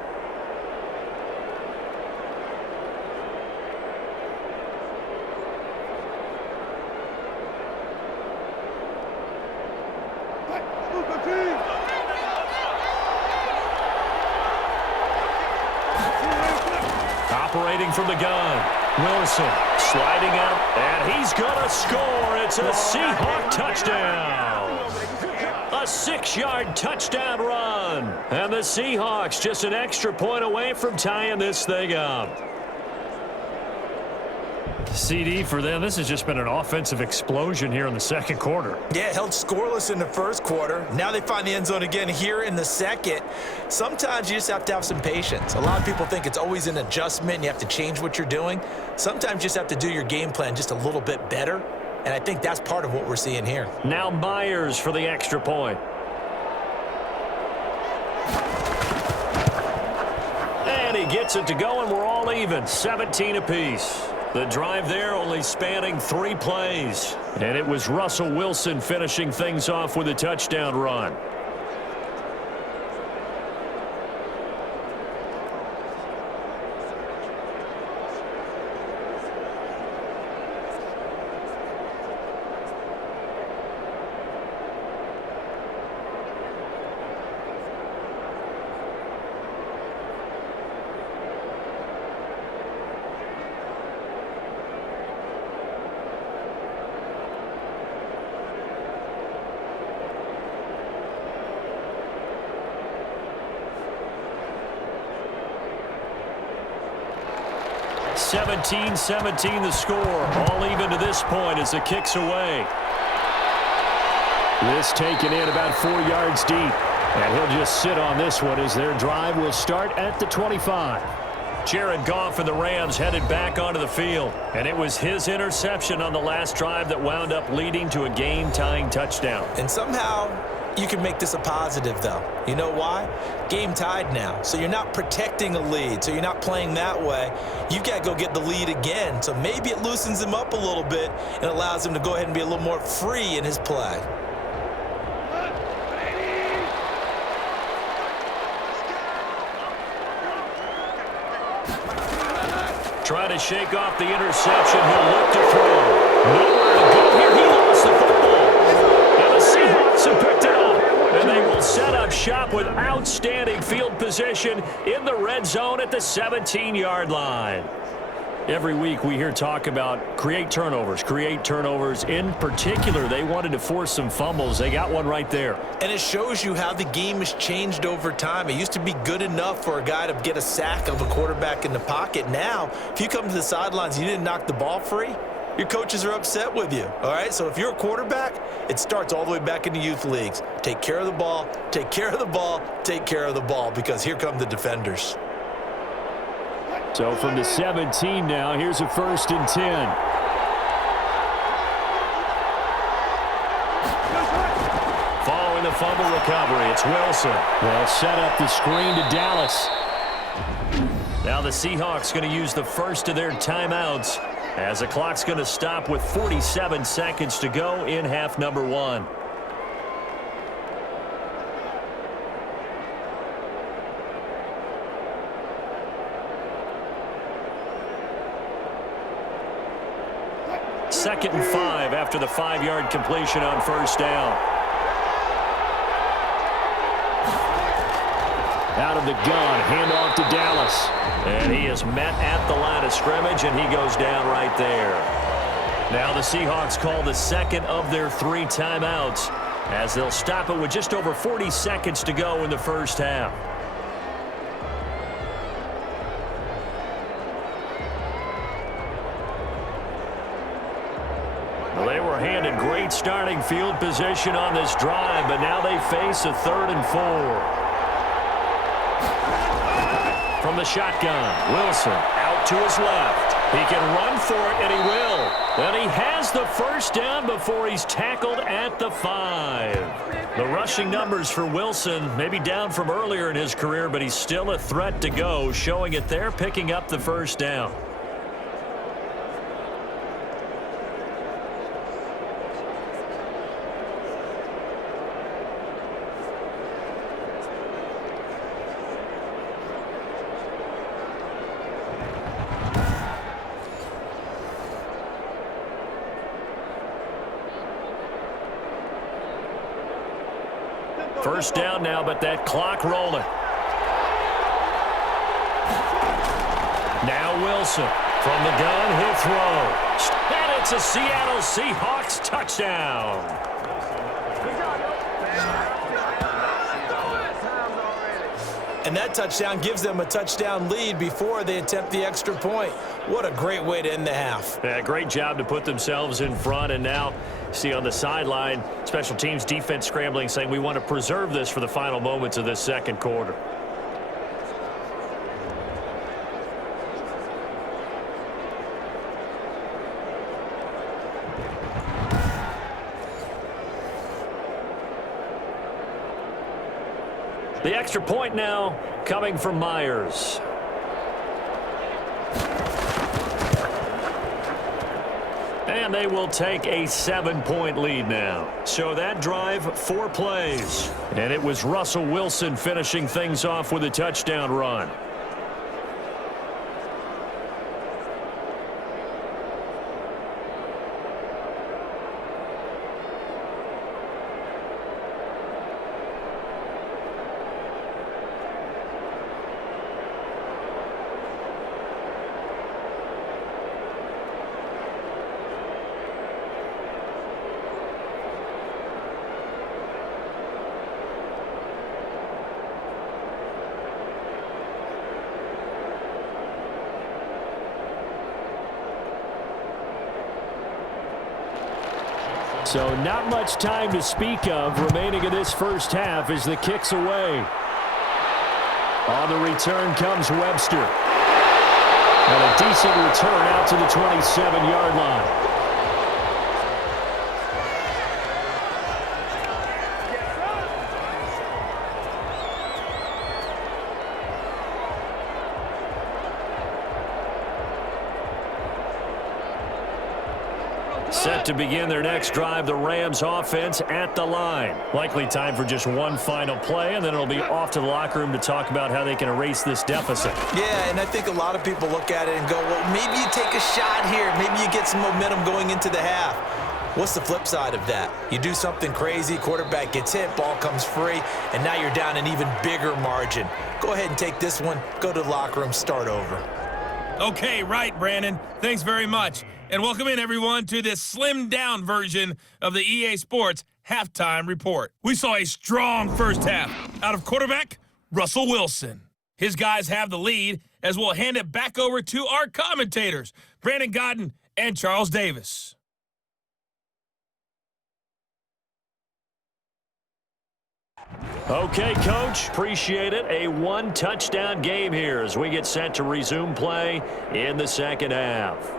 Operating from the gun, Wilson sliding out, and he's going to score. It's a Seahawks touchdown. A 6-yard touchdown run. And the Seahawks just an extra point away from tying this thing up. CD for them, this has just been an offensive explosion here in the second quarter. Yeah, held scoreless in the first quarter. Now they find the end zone again here in the second. Sometimes you just have to have some patience. A lot of people think it's always an adjustment. You have to change what you're doing. Sometimes you just have to do your game plan just a little bit better. And I think that's part of what we're seeing here. Now Myers for the extra point. And he gets it to go, and we're all even. 17 apiece. The drive there only spanning 3 plays. And it was Russell Wilson finishing things off with a touchdown run. 17-17 the score. All even to this point as the kick's away. This taken in about 4 yards deep. And he'll just sit on this one as their drive will start at the 25. Jared Goff and the Rams headed back onto the field. And it was his interception on the last drive that wound up leading to a game-tying touchdown. And somehow you can make this a positive, though. You know why? Game tied now. So you're not protecting a lead. So you're not playing that way. You've got to go get the lead again. So maybe it loosens him up a little bit and allows him to go ahead and be a little more free in his play. Trying to shake off the interception. He'll look to throw. Nowhere to go here. He lost the football. And the Seahawks have picked it up. And they will set up shop with outstanding field position in the red zone at the 17-yard line. Every week we hear talk about create turnovers. In particular, they wanted to force some fumbles. They got one right there. And it shows you how the game has changed over time. It used to be good enough for a guy to get a sack of a quarterback in the pocket. Now, if you come to the sidelines and you didn't knock the ball free, your coaches are upset with you. All right, so if you're a quarterback, it starts all the way back in the youth leagues. Take care of the ball, take care of the ball, take care of the ball, because here come the defenders. So from the 17 now, here's a 1st and 10. Following the fumble recovery, it's Wilson. They'll set up the screen to Dallas. Now the Seahawks going to use the first of their timeouts as the clock's going to stop with 47 seconds to go in half number 1. Second and 5 after the 5-yard completion on first down. Out of the gun, handoff to Dallas. And he is met at the line of scrimmage, and he goes down right there. Now the Seahawks call the second of their 3 timeouts as they'll stop it with just over 40 seconds to go in the first half. They were handed great starting field position on this drive, but now they face a 3rd and 4. From the shotgun, Wilson out to his left. He can run for it, and he will. And he has the first down before he's tackled at the 5. The rushing numbers for Wilson maybe down from earlier in his career, but he's still a threat to go, showing it there, picking up the first down. First down now, but that clock rolling. Now Wilson from the gun, he'll throw. And it's a Seattle Seahawks touchdown. And that touchdown gives them a touchdown lead before they attempt the extra point. What a great way to end the half. Yeah, great job to put themselves in front, and now see on the sideline, special teams defense scrambling, saying we want to preserve this for the final moments of this second quarter. The extra point now coming from Myers. And they will take a 7-point lead now. So that drive, 4 plays. And it was Russell Wilson finishing things off with a touchdown run. So not much time to speak of remaining in this first half as the kick's away. On the return comes Webster. And a decent return out to the 27-yard line. Set to begin their next drive, the Rams offense at the line. Likely time for just one final play, and then it'll be off to the locker room to talk about how they can erase this deficit. Yeah, and I think a lot of people look at it and go, well, maybe you take a shot here. Maybe you get some momentum going into the half. What's the flip side of that? You do something crazy, quarterback gets hit, ball comes free, and now you're down an even bigger margin. Go ahead and take this one, go to the locker room, start over. Okay, right, Brandon. Thanks very much. And welcome in, everyone, to this slimmed-down version of the EA Sports Halftime Report. We saw a strong first half out of quarterback Russell Wilson. His guys have the lead as we'll hand it back over to our commentators, Brandon Godden and Charles Davis. Okay, Coach, appreciate it. A one-touchdown game here as we get set to resume play in the second half.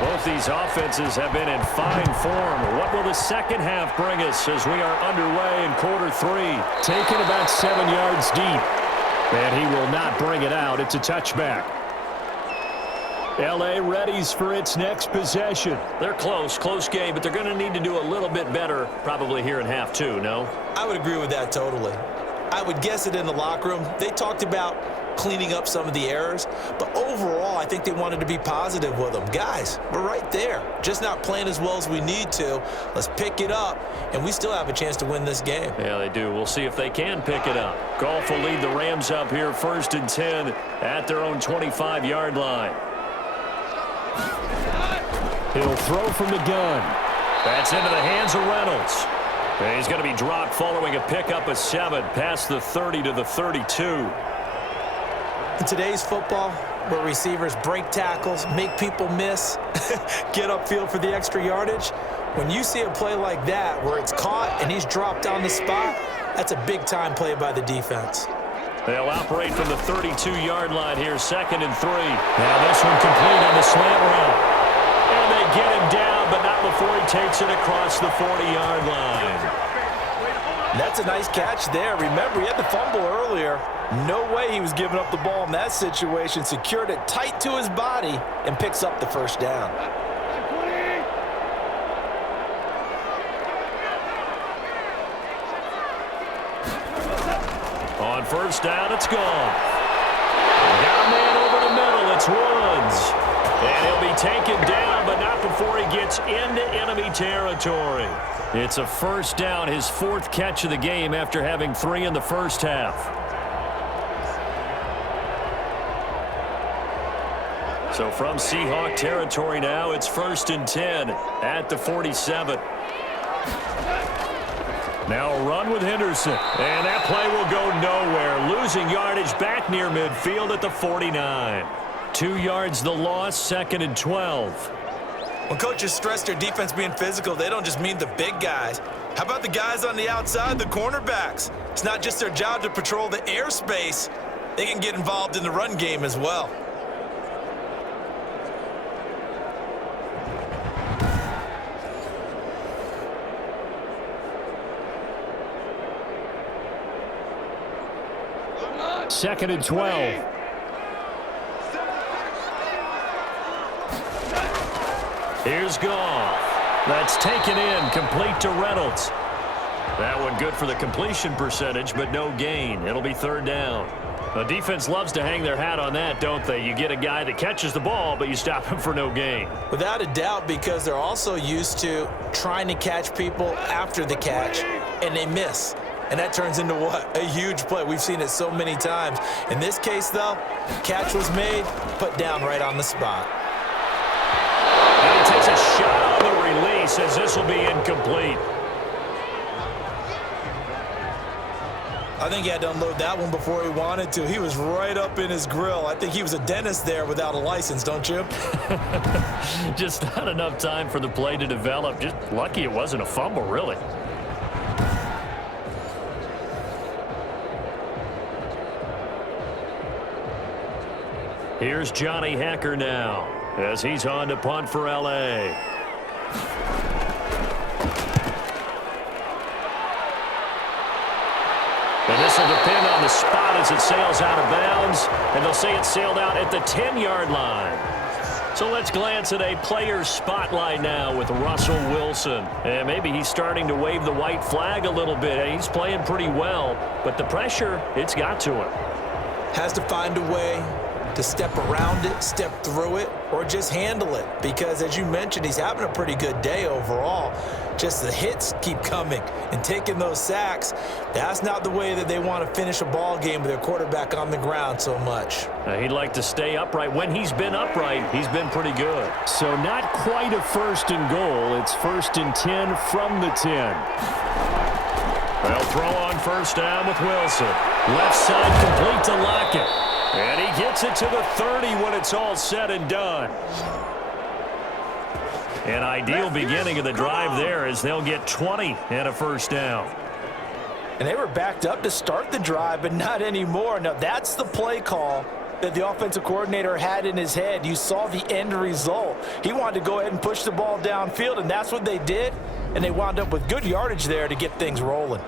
Both these offenses have been in fine form. What will the second half bring us as we are underway in quarter three? Taken about 7 yards deep. And he will not bring it out. It's a touchback. L.A. readies for its next possession. They're close game, but they're going to need to do a little bit better probably here in half two, no? I would agree with that totally. I would guess it in the locker room. They talked about cleaning up some of the errors, but overall, I think they wanted to be positive with them. Guys, we're right there. Just not playing as well as we need to. Let's pick it up, and we still have a chance to win this game. Yeah, they do. We'll see if they can pick it up. Goff will lead the Rams up here 1st and 10 at their own 25-yard line. He'll throw from the gun. That's into the hands of Reynolds. And he's going to be dropped following a pickup of 7 past the 30 to the 32. In today's football, where receivers break tackles, make people miss, get upfield for the extra yardage, when you see a play like that where it's caught and he's dropped on the spot, that's a big-time play by the defense. They'll operate from the 32-yard line here, 2nd and 3. Now this one complete on the slant route. And they get him down, but not before he takes it across the 40-yard line. That's a nice catch there. Remember, he had the fumble earlier. No way he was giving up the ball in that situation. Secured it tight to his body and picks up the first down. On first down, it's gone. Got a man over the middle. It's Woods. And he'll be taken down, but not before he gets into enemy territory. It's a first down, his 4th catch of the game after having 3 in the first half. So from Seahawk territory now, it's 1st and 10 at the 47. Now a run with Henderson. And that play will go nowhere. Losing yardage back near midfield at the 49. 2 yards the loss, 2nd and 12. When coaches stress their defense being physical, they don't just mean the big guys. How about the guys on the outside, the cornerbacks? It's not just their job to patrol the airspace. They can get involved in the run game as well. Second and 12. Here's Goff. That's taken in, complete to Reynolds. That one good for the completion percentage, but no gain. It'll be third down. The defense loves to hang their hat on that, don't they? You get a guy that catches the ball, but you stop him for no gain. Without a doubt, because they're also used to trying to catch people after the catch, and they miss. And that turns into what? A huge play. We've seen it so many times. In this case, though, catch was made, put down right on the spot. And he takes a shot on the release as this will be incomplete. I think he had to unload that one before he wanted to. He was right up in his grill. I think he was a dentist there without a license, don't you? Just not enough time for the play to develop. Just lucky it wasn't a fumble, really. Here's Johnny Hacker now as he's on to punt for L.A. And this will depend on the spot as it sails out of bounds. And they'll say it sailed out at the 10-yard line. So let's glance at a player's spotlight now with Russell Wilson. And maybe he's starting to wave the white flag a little bit. He's playing pretty well, but the pressure, it's got to him. Has to find a way to step around it, step through it, or just handle it. Because as you mentioned, he's having a pretty good day overall. Just the hits keep coming and taking those sacks. That's not the way that they want to finish a ball game with their quarterback on the ground so much. He'd like to stay upright. When he's been upright, he's been pretty good. So not quite a first and goal. It's 1st and 10 from the 10. They'll throw on first down with Wilson. Left side complete to Lockett. And he gets it to the 30 when it's all said and done. An ideal beginning of the drive there as they'll get 20 and a first down. And they were backed up to start the drive, but not anymore. Now, that's the play call that the offensive coordinator had in his head. You saw the end result. He wanted to go ahead and push the ball downfield, and that's what they did. And they wound up with good yardage there to get things rolling.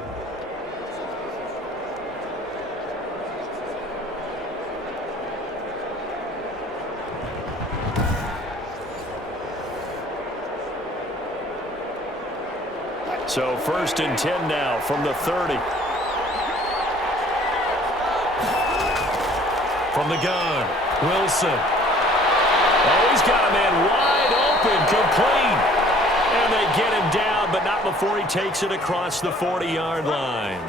So 1st and 10 now from the 30. From the gun, Wilson. Oh, he's got a man wide open, complete. And they get him down, but not before he takes it across the 40-yard line.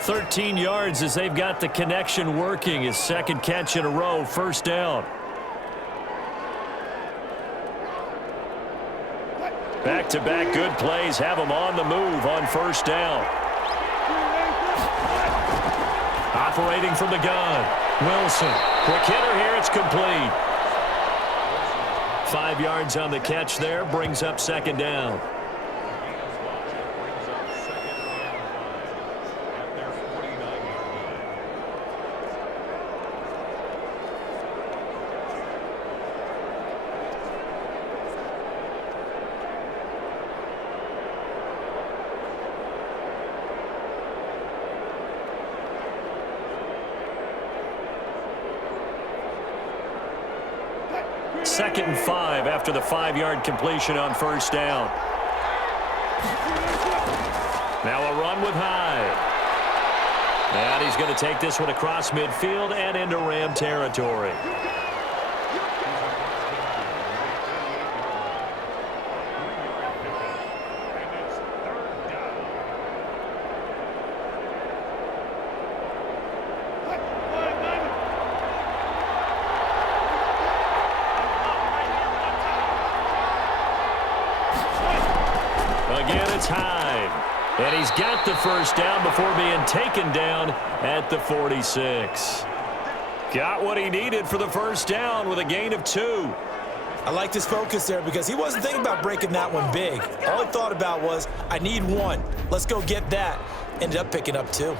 13 yards as they've got the connection working. His second catch in a row, first down. Back-to-back good plays have him on the move on first down. Operating from the gun, Wilson. Quick hitter here, it's complete. 5 yards on the catch there, brings up second down. Second and 5 after the 5-yard completion on first down. Now a run with Hyde. And he's going to take this one across midfield and into Ram territory. Again, it's Hyde. And he's got the first down before being taken down at the 46. Got what he needed for the first down with a gain of 2. I liked his focus there because he wasn't thinking about breaking that one big. All he thought about was, I need 1. Let's go get that. Ended up picking up 2.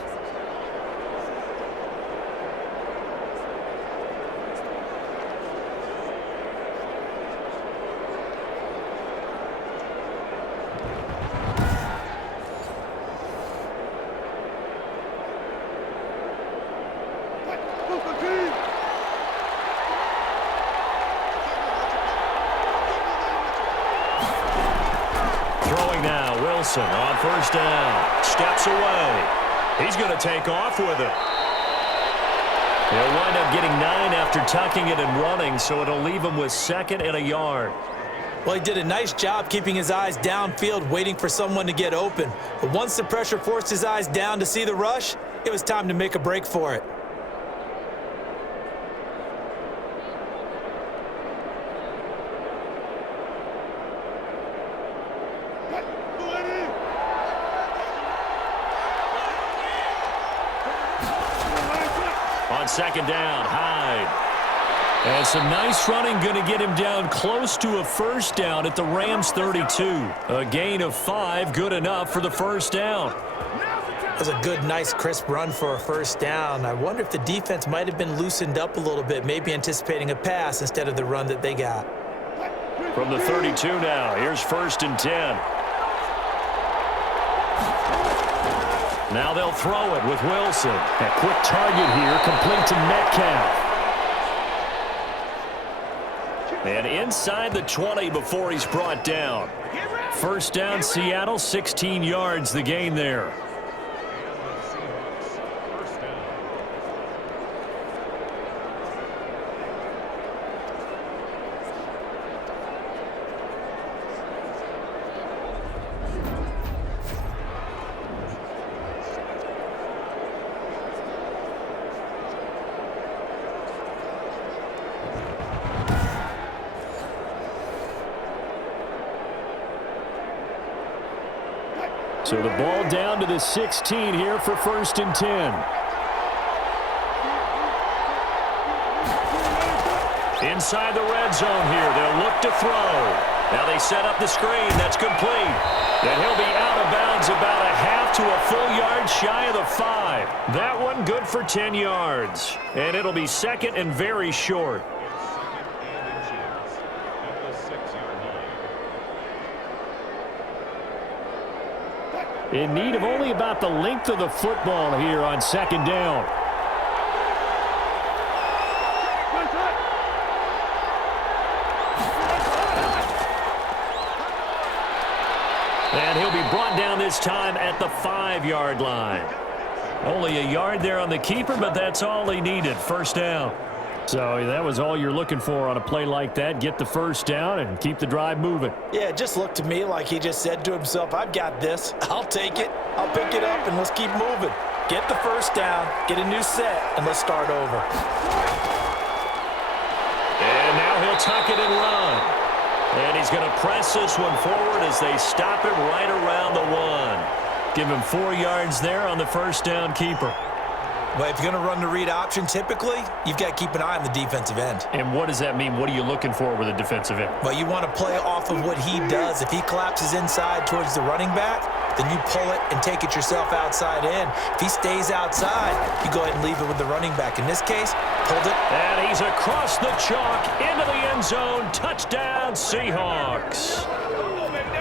Wilson on first down. Steps away. He's going to take off with it. He'll wind up getting 9 after tucking it and running, so it'll leave him with 2nd and a yard. Well, he did a nice job keeping his eyes downfield, waiting for someone to get open. But once the pressure forced his eyes down to see the rush, it was time to make a break for it. On 2nd down, Hyde. And some nice running going to get him down close to a first down at the Rams 32. A gain of 5, good enough for the first down. That was a good, nice, crisp run for a first down. I wonder if the defense might have been loosened up a little bit, maybe anticipating a pass instead of the run that they got. From the 32 now, here's 1st and 10. Now they'll throw it with Wilson. A quick target here, complete to Metcalf. And inside the 20 before he's brought down. First down, Seattle, 16 yards the gain there. So the ball down to the 16 here for 1st and 10. Inside the red zone here. They'll look to throw. Now they set up the screen. That's complete. And he'll be out of bounds about a half to a full yard shy of the 5. That one good for 10 yards. And it'll be 2nd and very short. In need of only about the length of the football here on 2nd down. And he'll be brought down this time at the 5-yard line. Only a yard there on the keeper, but that's all he needed. First down. So that was all you're looking for on a play like that. Get the first down and keep the drive moving. Yeah, it just looked to me like he just said to himself, I've got this. I'll take it. I'll pick it up, and let's keep moving. Get the first down, get a new set, and let's start over. And now he'll tuck it and run. And he's going to press this one forward as they stop it right around the 1. Give him 4 yards there on the first down keeper. Well, if you're going to run the read option, typically, you've got to keep an eye on the defensive end. And what does that mean? What are you looking for with a defensive end? Well, you want to play off of what he does. If he collapses inside towards the running back, then you pull it and take it yourself outside in. If he stays outside, you go ahead and leave it with the running back. In this case, pulled it. And he's across the chalk into the end zone. Touchdown, Seahawks.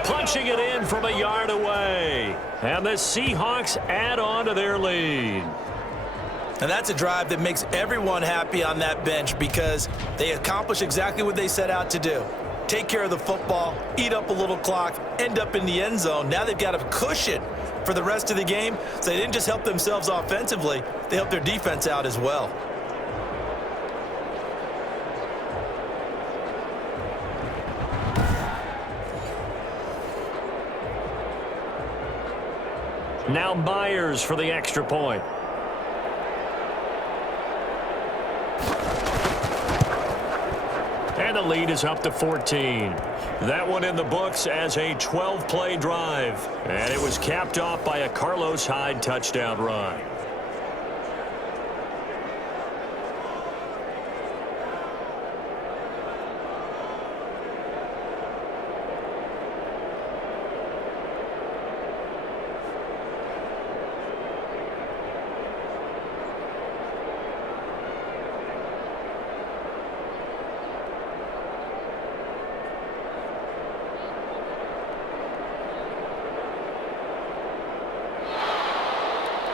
Punching it in from a yard away. And the Seahawks add on to their lead. And that's a drive that makes everyone happy on that bench because they accomplish exactly what they set out to do. Take care of the football, eat up a little clock, end up in the end zone. Now they've got a cushion for the rest of the game. So they didn't just help themselves offensively, they helped their defense out as well. Now Myers for the extra point. And the lead is up to 14. That one in the books as a 12-play drive. And it was capped off by a Carlos Hyde touchdown run.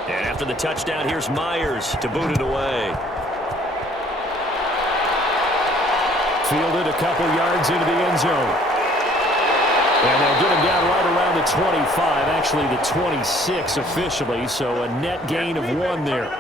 And after the touchdown, here's Myers to boot it away. Fielded a couple yards into the end zone. And they'll get him down right around the 25, actually the 26 officially, so a net gain of 1 there.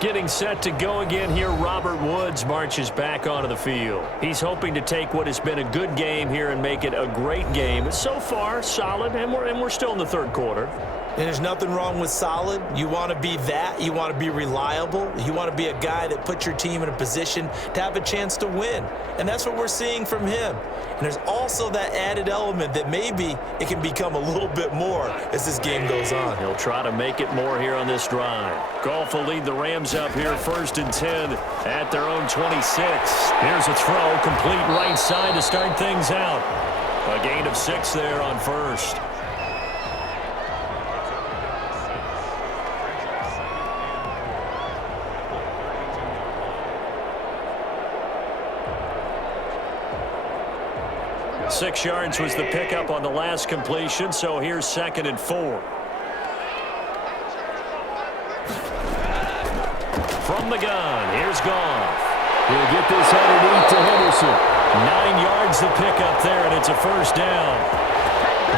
Getting set to go again here, Robert Woods marches back onto the field. He's hoping to take what has been a good game here and make it a great game. So far, solid, and we're still in the third quarter. And there's nothing wrong with solid. You want to be that. You want to be reliable. You want to be a guy that puts your team in a position to have a chance to win. And that's what we're seeing from him. And there's also that added element that maybe it can become a little bit more as this game goes on. He'll try to make it more here on this drive. Goff will lead the Rams up here 1st and 10 at their own 26. Here's a throw, complete right side to start things out. A gain of 6 there on first. Six yards was the pickup on the last completion, so here's 2nd and 4. From the gun, here's Goff. He'll get this underneath to Henderson. 9 yards the pickup there, and it's a first down.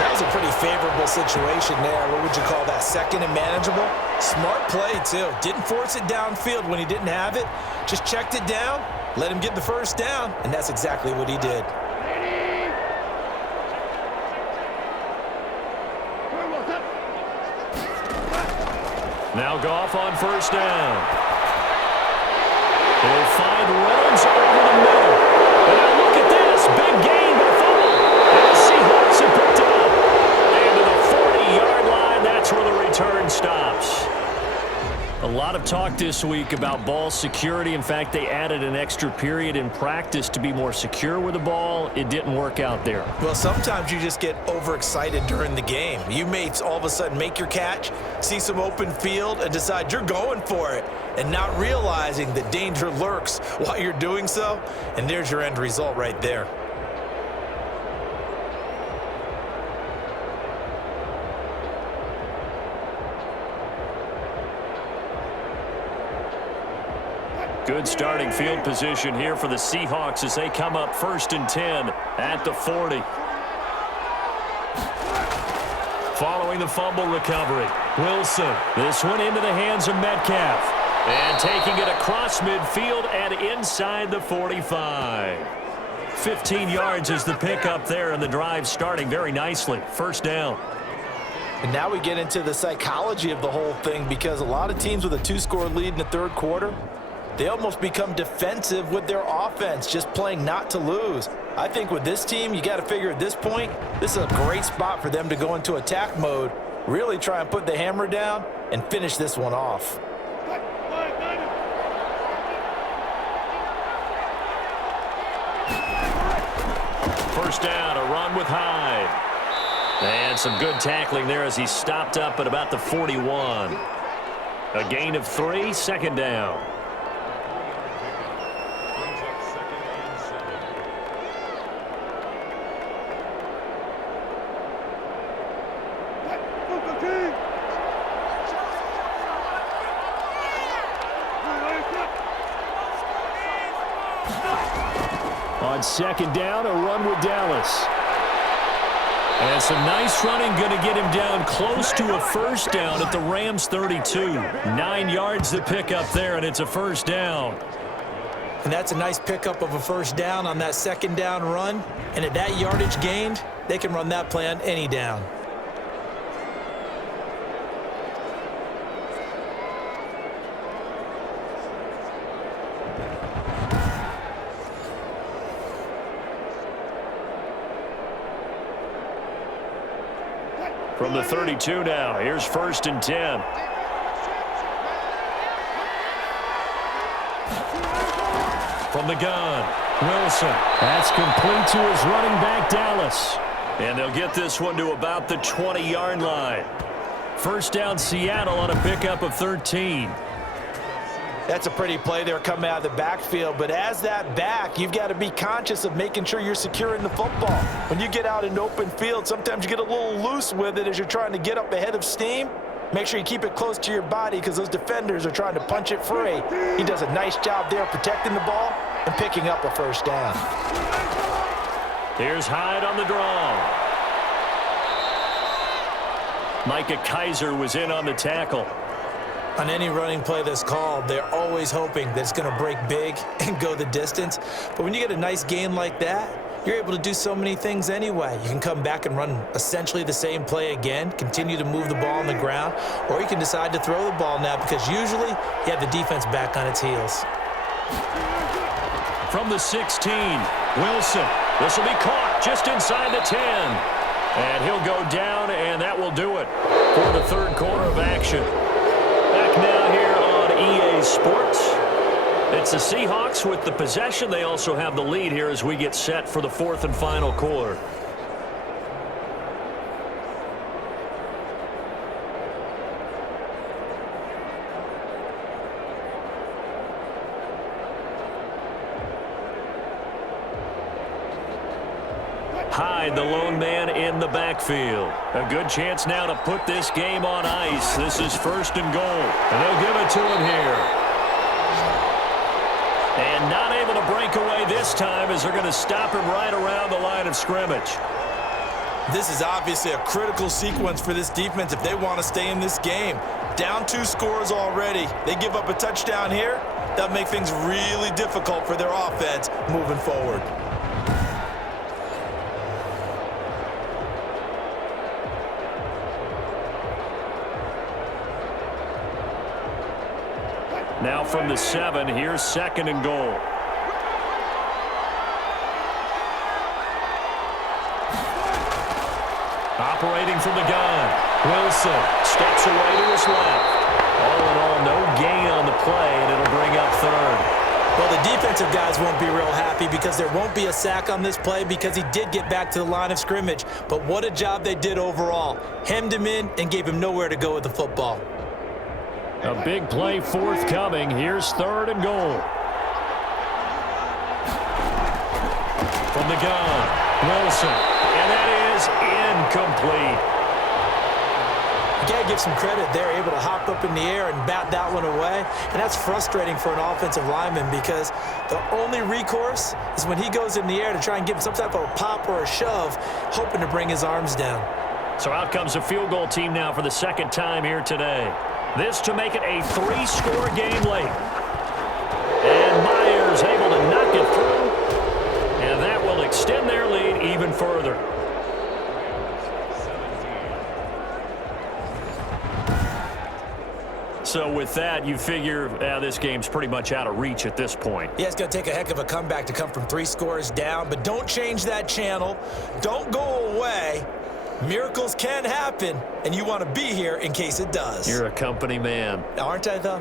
That was a pretty favorable situation there. What would you call that? 2nd and manageable? Smart play, too. Didn't force it downfield when he didn't have it. Just checked it down, let him get the first down, and that's exactly what he did. Now Goff on first down. He'll find Reynolds over the middle. And now look at this. Big gain, but a fumble. And the Seahawks have picked it up. And to the 40-yard line, that's where the return stops. A lot of talk this week about ball security. In fact, they added an extra period in practice to be more secure with the ball. It didn't work out there. Well, sometimes you just get overexcited during the game. You may all of a sudden make your catch, see some open field, and decide you're going for it, and not realizing that danger lurks while you're doing so, and there's your end result right there. Good starting field position here for the Seahawks as they come up 1st and 10 at the 40. Following the fumble recovery, Wilson. This one into the hands of Metcalf. And taking it across midfield and inside the 45. 15 yards is the pickup there, and the drive starting very nicely. First down. And now we get into the psychology of the whole thing, because a lot of teams with a 2-score lead in the third quarter, they almost become defensive with their offense, just playing not to lose. I think with this team, you got to figure at this point, this is a great spot for them to go into attack mode, really try and put the hammer down and finish this one off. First down, a run with Hyde. And some good tackling there as he stopped up at about the 41. A gain of 3, 2nd down. On 2nd down, a run with Dallas. And some nice running, going to get him down close to a first down at the Rams 32. 9 yards to pick up there, and it's a first down. And that's a nice pickup of a first down on that 2nd down run. And at that yardage gained, they can run that play on any down. From the 32 now, here's 1st and 10. From the gun, Wilson. That's complete to his running back, Dallas. And they'll get this one to about the 20-yard line. First down, Seattle on a pickup of 13. That's a pretty play there coming out of the backfield, but as that back, you've got to be conscious of making sure you're securing the football. When you get out in open field, sometimes you get a little loose with it as you're trying to get up ahead of steam. Make sure you keep it close to your body because those defenders are trying to punch it free. He does a nice job there protecting the ball and picking up a first down. Here's Hyde on the draw. Micah Kaiser was in on the tackle. On any running play that's called, they're always hoping that it's going to break big and go the distance. But when you get a nice gain like that, you're able to do so many things anyway. You can come back and run essentially the same play again, continue to move the ball on the ground, or you can decide to throw the ball now because usually you have the defense back on its heels. From the 16, Wilson. This will be caught just inside the 10. And he'll go down, and that will do it for the third quarter of action. Back now here on EA Sports. It's the Seahawks with the possession. They also have the lead here as we get set for the fourth and final quarter. Hyde, the lone man in the backfield. A good chance now to put this game on ice. This is first and goal. And they'll give it to him here. And not able to break away this time as they're going to stop him right around the line of scrimmage. This is obviously a critical sequence for this defense if they want to stay in this game. Down 2 scores already. They give up a touchdown here. That'll make things really difficult for their offense moving forward. Now from the 7, here's second and goal. Operating from the gun. Wilson steps away to his left. All in all, no gain on the play, and it'll bring up third. Well, the defensive guys won't be real happy because there won't be a sack on this play because he did get back to the line of scrimmage. But what a job they did overall. Hemmed him in and gave him nowhere to go with the football. A big play forthcoming. Here's third and goal. From the gun, Wilson. And that is incomplete. You got to give some credit. They're able to hop up in the air and bat that one away. And that's frustrating for an offensive lineman because the only recourse is when he goes in the air to try and give him some type of a pop or a shove, hoping to bring his arms down. So out comes the field goal team now for the second time here today. This to make it a 3-score game late. And Myers able to knock it through. And that will extend their lead even further. So with that, you figure this game's pretty much out of reach at this point. Yeah, it's going to take a heck of a comeback to come from 3 scores down. But don't change that channel. Don't go away. Miracles can happen, and you want to be here in case it does. You're a company man. Aren't I, though?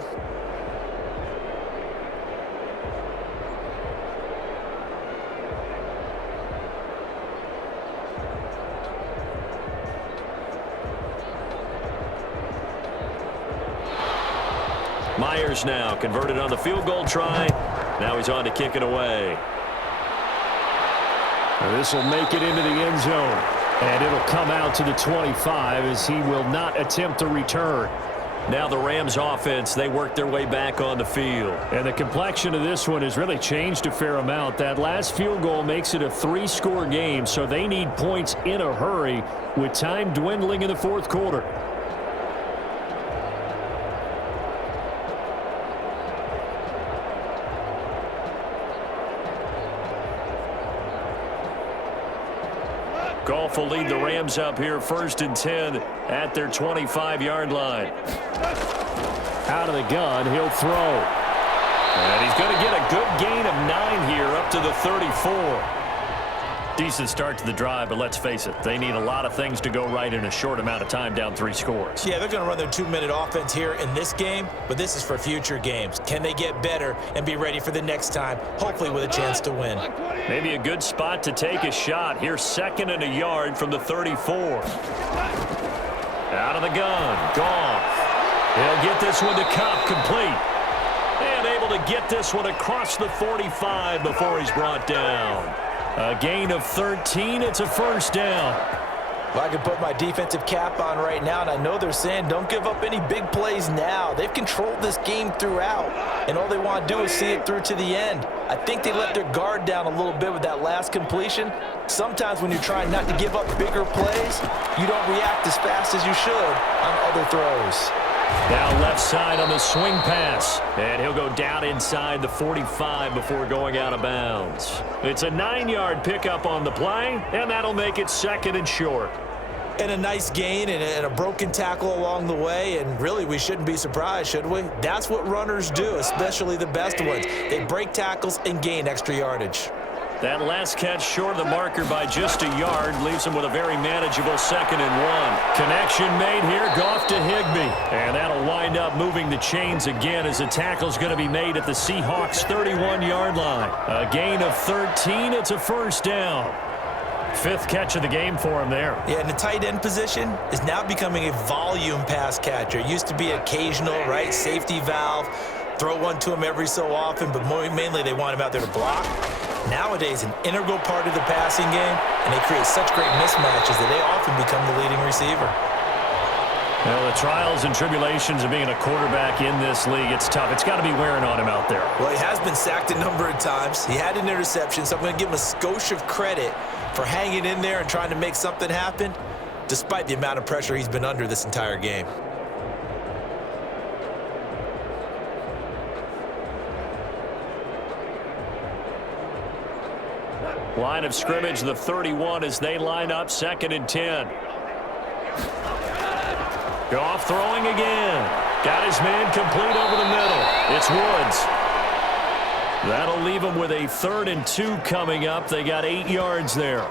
Myers now converted on the field goal try. Now he's on to kick it away. This will make it into the end zone. And it'll come out to the 25 as he will not attempt to return. Now the Rams offense, they work their way back on the field. And the complexion of this one has really changed a fair amount. That last field goal makes it a 3-score game, so they need points in a hurry with time dwindling in the fourth quarter. Goff will lead the Rams up here first and 10 at their 25-yard line. Out of the gun, he'll throw. And he's going to get a good gain of 9 here up to the 34. Decent start to the drive, but let's face it, they need a lot of things to go right in a short amount of time down 3 scores. Yeah, they're going to run their 2-minute offense here in this game, but this is for future games. Can they get better and be ready for the next time, hopefully with a chance to win? Maybe a good spot to take a shot. Here's second and a yard from the 34. Out of the gun, Goff. He'll get this one to Cup, complete. And able to get this one across the 45 before he's brought down. A gain of 13. It's a first down. Well, I can put my defensive cap on right now, and I know they're saying don't give up any big plays now. They've controlled this game throughout, and all they want to do is see it through to the end. I think they let their guard down a little bit with that last completion. Sometimes when you're trying not to give up bigger plays, you don't react as fast as you should on other throws. Now left side on the swing pass, and he'll go down inside the 45 before going out of bounds. It's a 9-yard pickup on the play, and that'll make it 2nd and short. And a nice gain and a broken tackle along the way, and really we shouldn't be surprised, should we? That's what runners do, especially the best ones. They break tackles and gain extra yardage. That last catch short of the marker by just a yard leaves him with a very manageable 2nd and 1. Connection made here, Goff to Higbee. And that'll wind up moving the chains again as the tackle's going to be made at the Seahawks 31-yard line. A gain of 13, it's a 1st down. 5th catch of the game for him there. Yeah, and the tight end position is now becoming a volume pass catcher. It used to be occasional, right? Safety valve. Throw one to him every so often, but mainly they want him out there to block. Nowadays, an integral part of the passing game, and they create such great mismatches that they often become the leading receiver. Well, the trials and tribulations of being a quarterback in this league, it's tough. It's got to be wearing on him out there. Well, he has been sacked a number of times. He had an interception, so I'm going to give him a skosh of credit for hanging in there and trying to make something happen, despite the amount of pressure he's been under this entire game. Line of scrimmage, the 31 as they line up, 2nd and 10. Goff throwing again. Got his man complete over the middle. It's Woods. That'll leave him with a 3rd and 2 coming up. They got 8 yards there.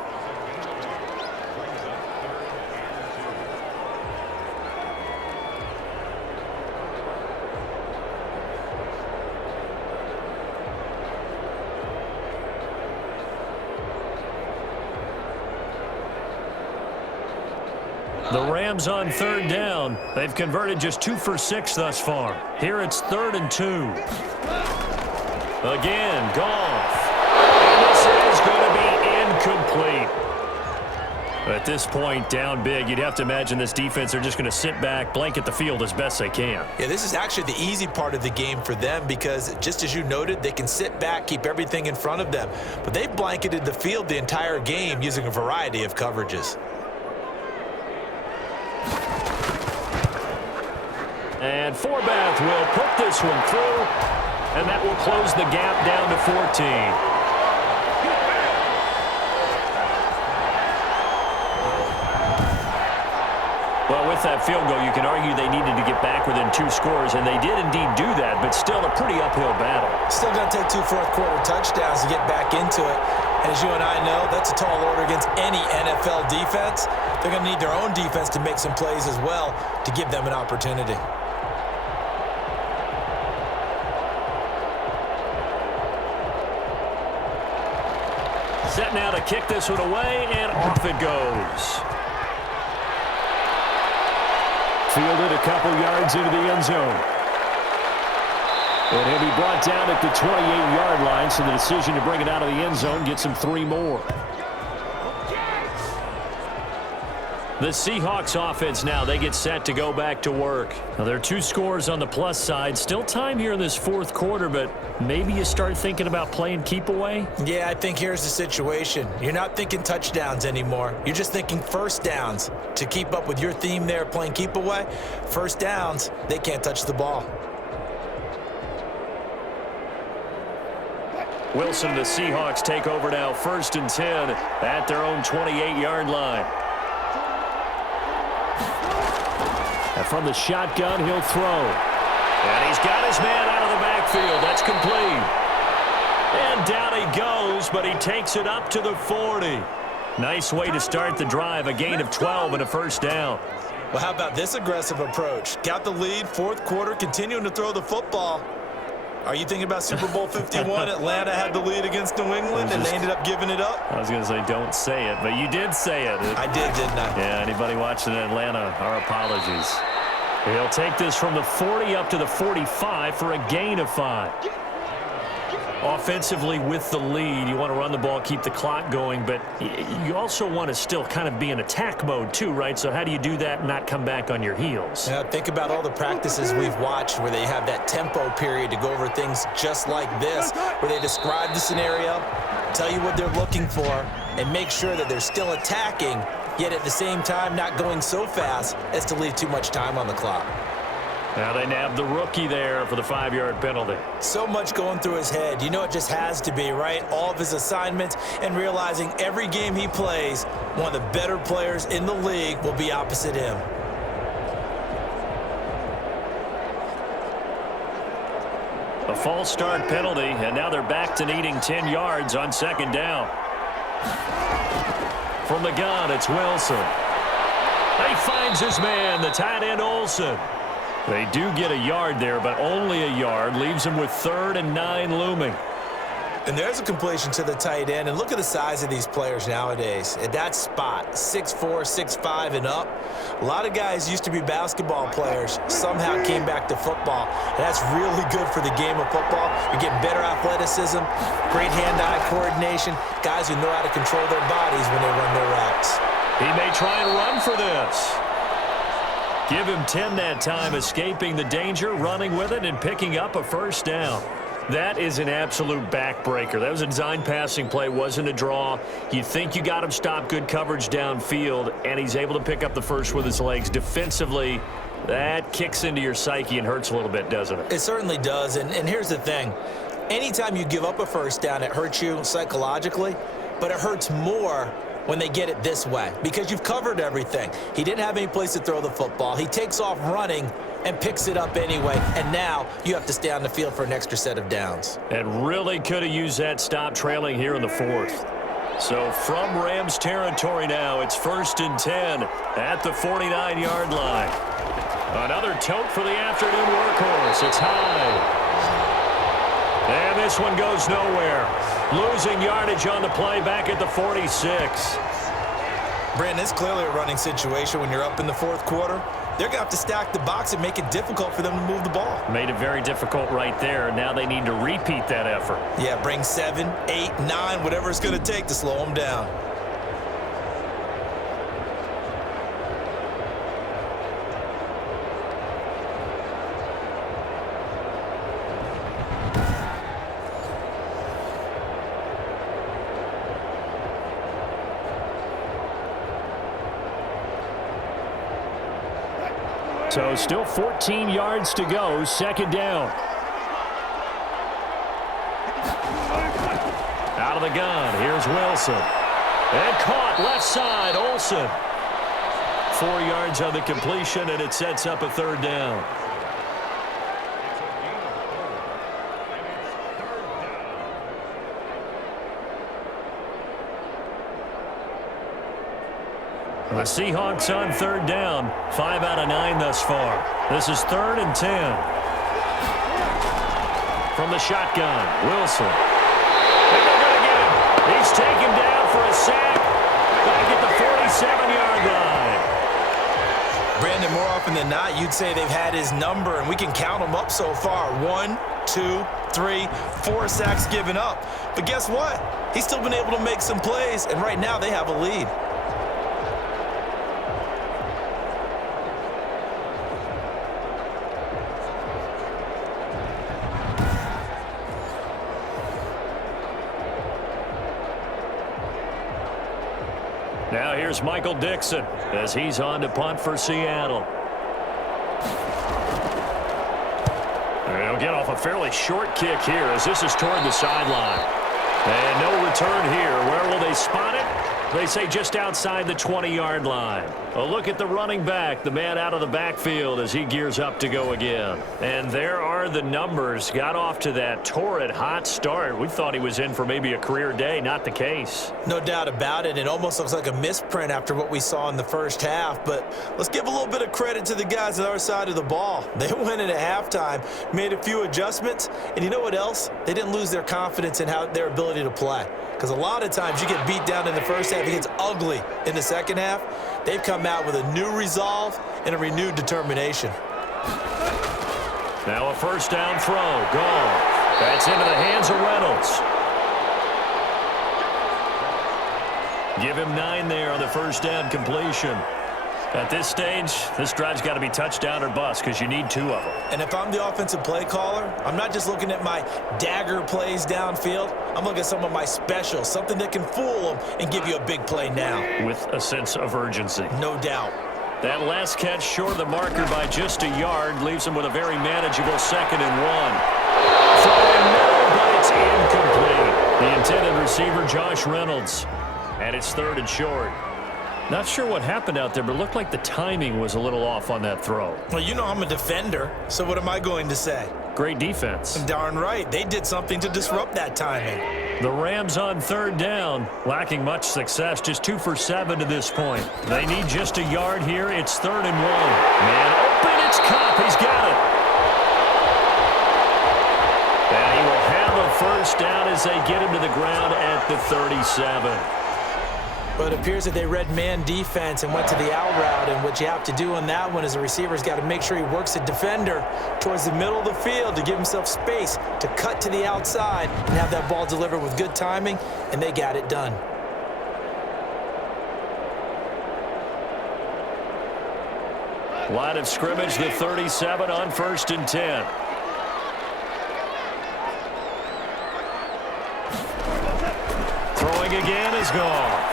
The Rams on 3rd down. They've converted just 2 for 6 thus far. Here it's 3rd and 2. Again, Goff. And this is going to be incomplete. At this point, down big, you'd have to imagine this defense are just going to sit back, blanket the field as best they can. Yeah, this is actually the easy part of the game for them because, just as you noted, they can sit back, keep everything in front of them. But they've blanketed the field the entire game using a variety of coverages. And Forbath will put this one through, and that will close the gap down to 14. Well, with that field goal, you can argue they needed to get back within 2 scores, and they did indeed do that, but still a pretty uphill battle. Still going to take 2 fourth-quarter touchdowns to get back into it. And as you and I know, that's a tall order against any NFL defense. They're going to need their own defense to make some plays as well to give them an opportunity. Set now to kick this one away, and off it goes. Fielded a couple yards into the end zone. And he'll be brought down at the 28-yard line, so the decision to bring it out of the end zone gets him 3 more. The Seahawks offense now, they get set to go back to work. Now, there are 2 scores on the plus side. Still time here in this 4th quarter, but maybe you start thinking about playing keep away? Yeah, I think here's the situation. You're not thinking touchdowns anymore. You're just thinking 1st downs. To keep up with your theme there, playing keep away, 1st downs, they can't touch the ball. Wilson, the Seahawks take over now, 1st and 10 at their own 28-yard line. And from the shotgun, he'll throw. And he's got his man out of the backfield. That's complete. And down he goes, but he takes it up to the 40. Nice way to start the drive, a gain of 12 and a 1st down. Well, how about this aggressive approach? Got the lead, 4th quarter, continuing to throw the football. Are you thinking about Super Bowl 51? Atlanta had the lead against New England, and they ended up giving it up? I was going to say, don't say it, but you did say it. I did, didn't I? Yeah, anybody watching in Atlanta, our apologies. He'll take this from the 40 up to the 45 for a gain of 5. offensively with the lead. You want to run the ball, keep the clock going, but you also want to still kind of be in attack mode too, right? So how do you do that and not come back on your heels? Yeah, think about all the practices we've watched where they have that tempo period to go over things just like this, where they describe the scenario, tell you what they're looking for, and make sure that they're still attacking, yet at the same time not going so fast as to leave too much time on the clock. Now they nabbed the rookie there for the 5-yard penalty. So much going through his head. You know it just has to be, right? All of his assignments and realizing every game he plays, one of the better players in the league will be opposite him. A false start penalty, and now they're back to needing 10 yards on second down. From the gun, it's Wilson. He finds his man, the tight end Olsen. They do get a yard there, but only a yard. Leaves them with 3rd and 9 looming. And there's a completion to the tight end. And look at the size of these players nowadays. At that spot, 6'4", 6'5", and up. A lot of guys used to be basketball players, somehow came back to football. And that's really good for the game of football. You're getting better athleticism, great hand-eye coordination, guys who know how to control their bodies when they run their routes. He may try and run for this. Give him 10 that time, escaping the danger, running with it, and picking up a first down. That is an absolute backbreaker. That was a design passing play, wasn't a draw. You think you got him stopped, good coverage downfield, and he's able to pick up the first with his legs. Defensively, that kicks into your psyche and hurts a little bit, doesn't it? It certainly does, and here's the thing. Anytime you give up a first down, it hurts you psychologically, but it hurts more when they get it this way because you've covered everything. He didn't have any place to throw the football. He takes off running and picks it up anyway, and now you have to stay on the field for an extra set of downs. And really could have used that stop trailing here in the 4th. So from Rams territory now, it's 1st and 10 at the 49-yard line. Another tote for the afternoon workhorse. It's high. And this one goes nowhere. Losing yardage on the play back at the 46. Brandon, it's clearly a running situation when you're up in the 4th quarter. They're going to have to stack the box and make it difficult for them to move the ball. Made it very difficult right there. Now they need to repeat that effort. Yeah, bring 7, 8, 9, whatever it's going to take to slow them down. So still 14 yards to go, 2nd down. Out of the gun, here's Wilson. And caught left side, Olsen. 4 yards on the completion, and it sets up a 3rd down. The Seahawks on 3rd down. 5 out of 9 thus far. This is 3rd and 10. From the shotgun, Wilson. And they're going to get him. He's taken down for a sack. Back at the 47-yard line. Brandon, more often than not, you'd say they've had his number, and we can count them up so far. 1, 2, 3, 4 sacks given up. But guess what? He's still been able to make some plays, and right now they have a lead. Now here's Michael Dixon as he's on to punt for Seattle. They'll get off a fairly short kick here as this is toward the sideline. And no return here. Where will they spot it? They say just outside the 20-yard line. A look at the running back, the man out of the backfield as he gears up to go again. And there are the numbers. Got off to that torrid hot start. We thought he was in for maybe a career day. Not the case. No doubt about it. It almost looks like a misprint after what we saw in the first half. But let's give a little bit of credit to the guys on our side of the ball. They went in at halftime, made a few adjustments, and you know what else? They didn't lose their confidence in their ability to play. Because a lot of times you get beat down in the first half, it gets ugly in the second half. They've come out with a new resolve and a renewed determination. Now a first down throw. Goal. That's into the hands of Reynolds. Give him 9 there on the first down completion. At this stage, this drive's got to be touchdown or bust because you need 2 of them. And if I'm the offensive play caller, I'm not just looking at my dagger plays downfield. I'm looking at some of my specials, something that can fool them and give you a big play now. With a sense of urgency. No doubt. That last catch short of the marker by just a yard leaves him with a very manageable 2nd and 1. Throwing middle, but it's incomplete. The intended receiver, Josh Reynolds. And it's 3rd and short. Not sure what happened out there, but it looked like the timing was a little off on that throw. Well, you know I'm a defender, so what am I going to say? Great defense. Darn right. They did something to disrupt that timing. The Rams on 3rd down, lacking much success, just 2 for 7 to this point. They need just a yard here. It's 3rd and 1. Man open, it's Cup. He's got it. And he will have a first down as they get him to the ground at the 37. But it appears that they read man defense and went to the out route, and what you have to do on that one is the receiver's got to make sure he works the defender towards the middle of the field to give himself space to cut to the outside and have that ball delivered with good timing, and they got it done. Line of scrimmage, the 37 on 1st and 10. Throwing again is gone.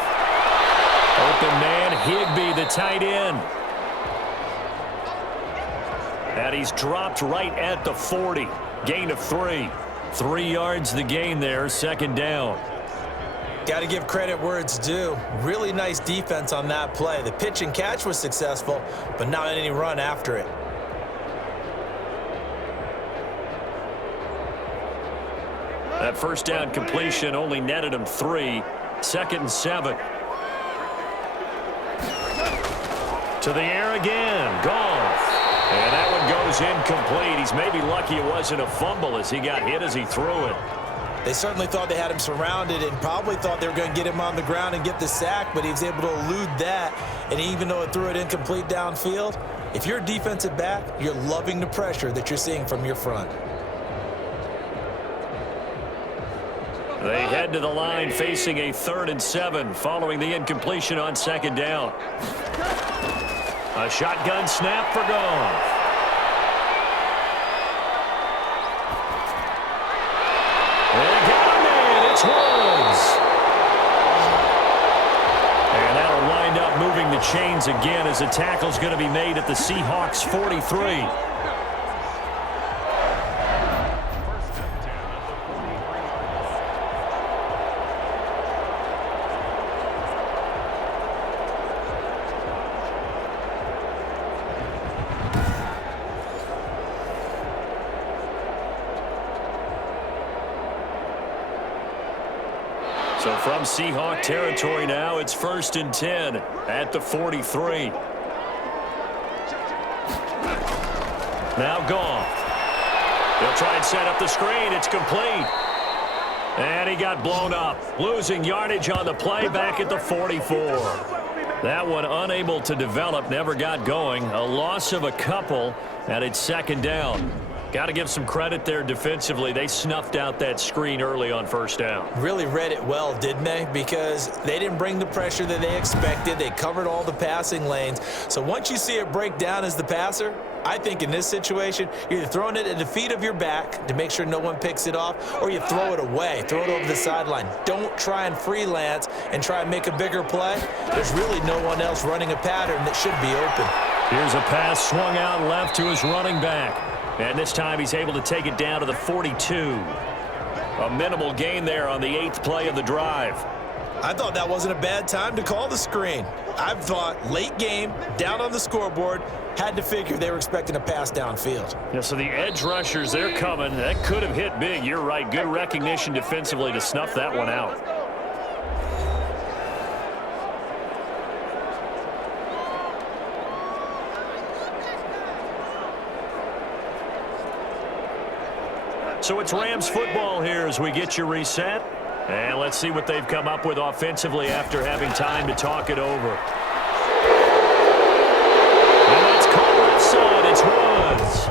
Open man, Higbee, the tight end. And he's dropped right at the 40. Gain of 3. 3 yards the gain there, 2nd down. Got to give credit where it's due. Really nice defense on that play. The pitch and catch was successful, but not any run after it. That first down completion only netted him 3. 2nd and 7. To the air again. Gone. And that one goes incomplete. He's maybe lucky it wasn't a fumble as he got hit as he threw it. They certainly thought they had him surrounded and probably thought they were going to get him on the ground and get the sack, but he was able to elude that. And even though it threw it incomplete downfield, if you're a defensive back, you're loving the pressure that you're seeing from your front. They head to the line facing a 3rd and 7 following the incompletion on 2nd down. A shotgun snap for Goff. They got him in. It's Woods. And that'll wind up moving the chains again as the tackle's going to be made at the Seahawks 43. So from Seahawk territory now, it's 1st and 10 at the 43. Now Goff. They'll try and set up the screen. It's complete. And he got blown up. Losing yardage on the play back at the 44. That one unable to develop, never got going. A loss of a couple, and it's 2nd down. Got to give some credit there defensively. They snuffed out that screen early on 1st down. Really read it well, didn't they? Because they didn't bring the pressure that they expected. They covered all the passing lanes. So once you see it break down as the passer, I think in this situation, you're either throwing it at the feet of your back to make sure no one picks it off, or you throw it away, throw it over the sideline. Don't try and freelance and try and make a bigger play. There's really no one else running a pattern that should be open. Here's a pass swung out left to his running back. And this time he's able to take it down to the 42. A minimal gain there on the 8th play of the drive. I thought that wasn't a bad time to call the screen. I thought late game, down on the scoreboard, had to figure they were expecting a pass downfield. Yeah, so the edge rushers, they're coming. That could have hit big. You're right. Good recognition defensively to snuff that one out. So it's Rams football here as we get you reset. And let's see what they've come up with offensively after having time to talk it over. And that's called left side. It's Woods.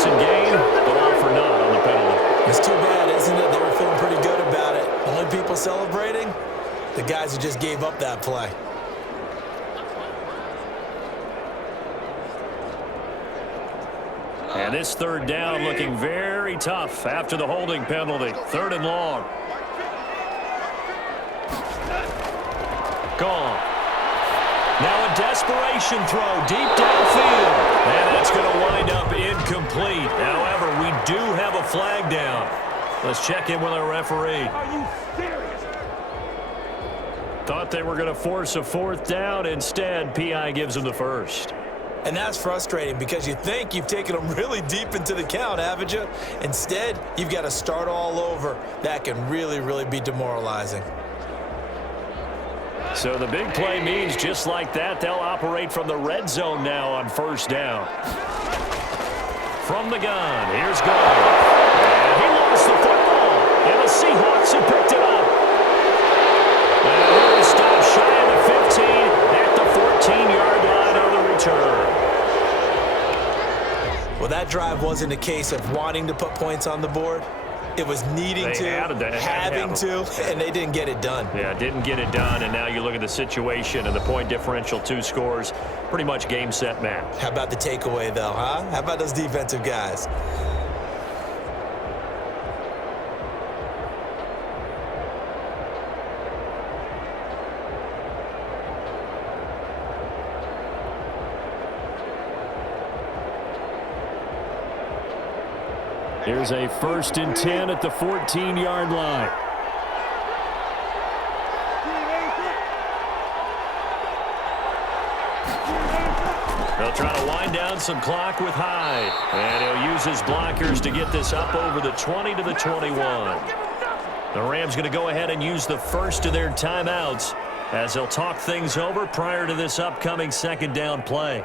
decent gain, but all for naught on the penalty. It's too bad, isn't it? They were feeling pretty good about it. The only people celebrating, the guys who just gave up that play. And this third down looking very tough after the holding penalty. 3rd and long. Gone. Now a desperation throw deep downfield. And that's going to wind up incomplete. However, we do have a flag down. Let's check in with our referee. Are you serious? Thought they were going to force a 4th down. Instead, PI gives them the first. And that's frustrating because you think you've taken them really deep into the count, haven't you? Instead, you've got to start all over. That can really, really be demoralizing. So the big play means just like that, they'll operate from the red zone now on 1st down. From the gun, here's Goff. And he lost the football. And the Seahawks have picked it up. And he'll stop shy of the 15 at the 14-yard line on the return. Well, that drive wasn't a case of wanting to put points on the board. It was needing to, having to, and they didn't get it done. Yeah, didn't get it done, and now you look at the situation and the point differential, 2 scores, pretty much game, set, match. How about the takeaway, though, huh? How about those defensive guys? Here's a 1st and 10 at the 14-yard line. They'll try to wind down some clock with Hyde. And he'll use his blockers to get this up over the 20 to the 21. The Rams going to go ahead and use the first of their timeouts as they'll talk things over prior to this upcoming 2nd down play.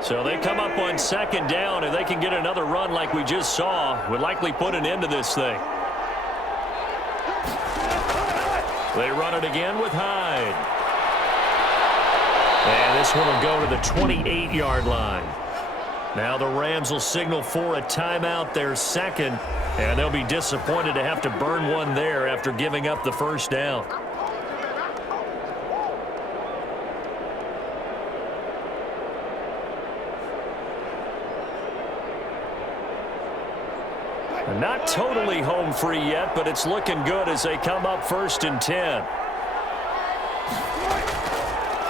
So they come up on 2nd down, and they can get another run like we just saw. Would likely put an end to this thing. They run it again with Hyde. And this one will go to the 28-yard line. Now the Rams will signal for a timeout, their 2nd, and they'll be disappointed to have to burn one there after giving up the 1st down. Not totally home free yet, but it's looking good as they come up 1st and 10.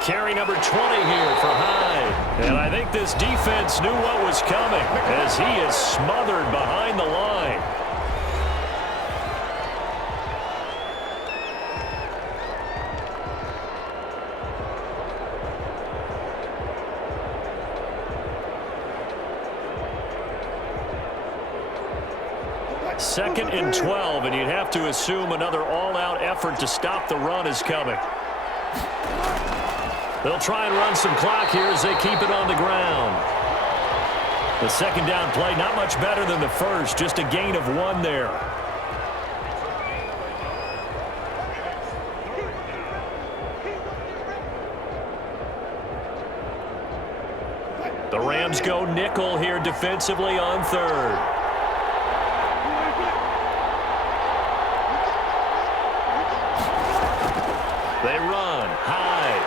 Carry number 20 here for Hyde. And I think this defense knew what was coming as he is smothered behind the line. Second and 12, and you'd have to assume another all-out effort to stop the run is coming. They'll try and run some clock here as they keep it on the ground. The 2nd down play, not much better than the first, just a gain of 1 there. The Rams go nickel here defensively on 3rd. They run, Hyde.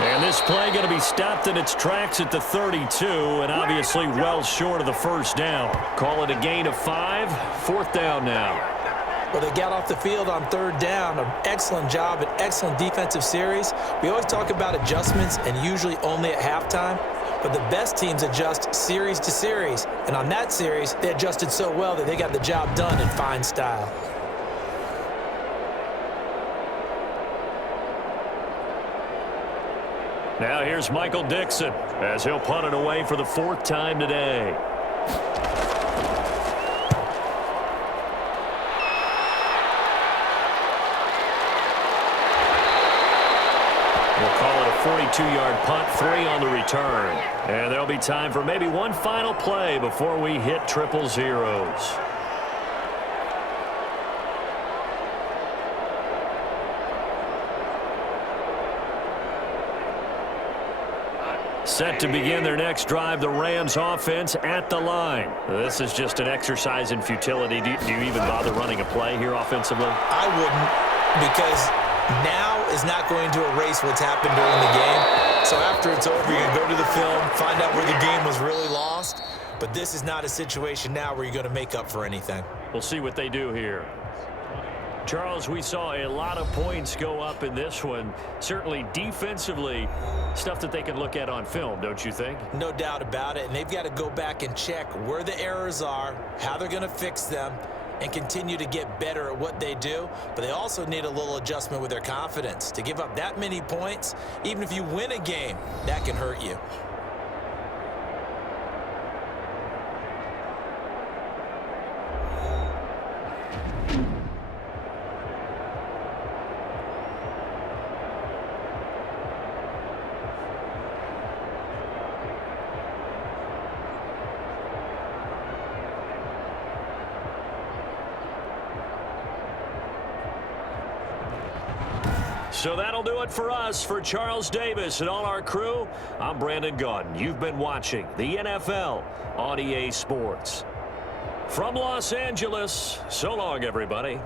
And this play going to be stopped in its tracks at the 32, and obviously well short of the 1st down. Call it a gain of 5, 4th down now. Well, they got off the field on 3rd down. An excellent job, an excellent defensive series. We always talk about adjustments and usually only at halftime, but the best teams adjust series to series. And on that series, they adjusted so well that they got the job done in fine style. Now here's Michael Dixon as he'll punt it away for the 4th time today. We'll call it a 42-yard punt, 3 on the return. And there'll be time for maybe one final play before we hit triple zeros. Set to begin their next drive, the Rams offense at the line. This is just an exercise in futility. Do you even bother running a play here offensively? I wouldn't, because now is not going to erase what's happened during the game. So after it's over, you're going to go to the film, find out where the game was really lost. But this is not a situation now where you're going to make up for anything. We'll see what they do here. Charles, we saw a lot of points go up in this one. Certainly defensively, stuff that they can look at on film, don't you think? No doubt about it. And they've got to go back and check where the errors are, how they're going to fix them, and continue to get better at what they do. But they also need a little adjustment with their confidence. To give up that many points, even if you win a game, that can hurt you. So that'll do it for us. For Charles Davis and all our crew, I'm Brandon Gaudin. You've been watching the NFL on EA Sports. From Los Angeles, so long, everybody.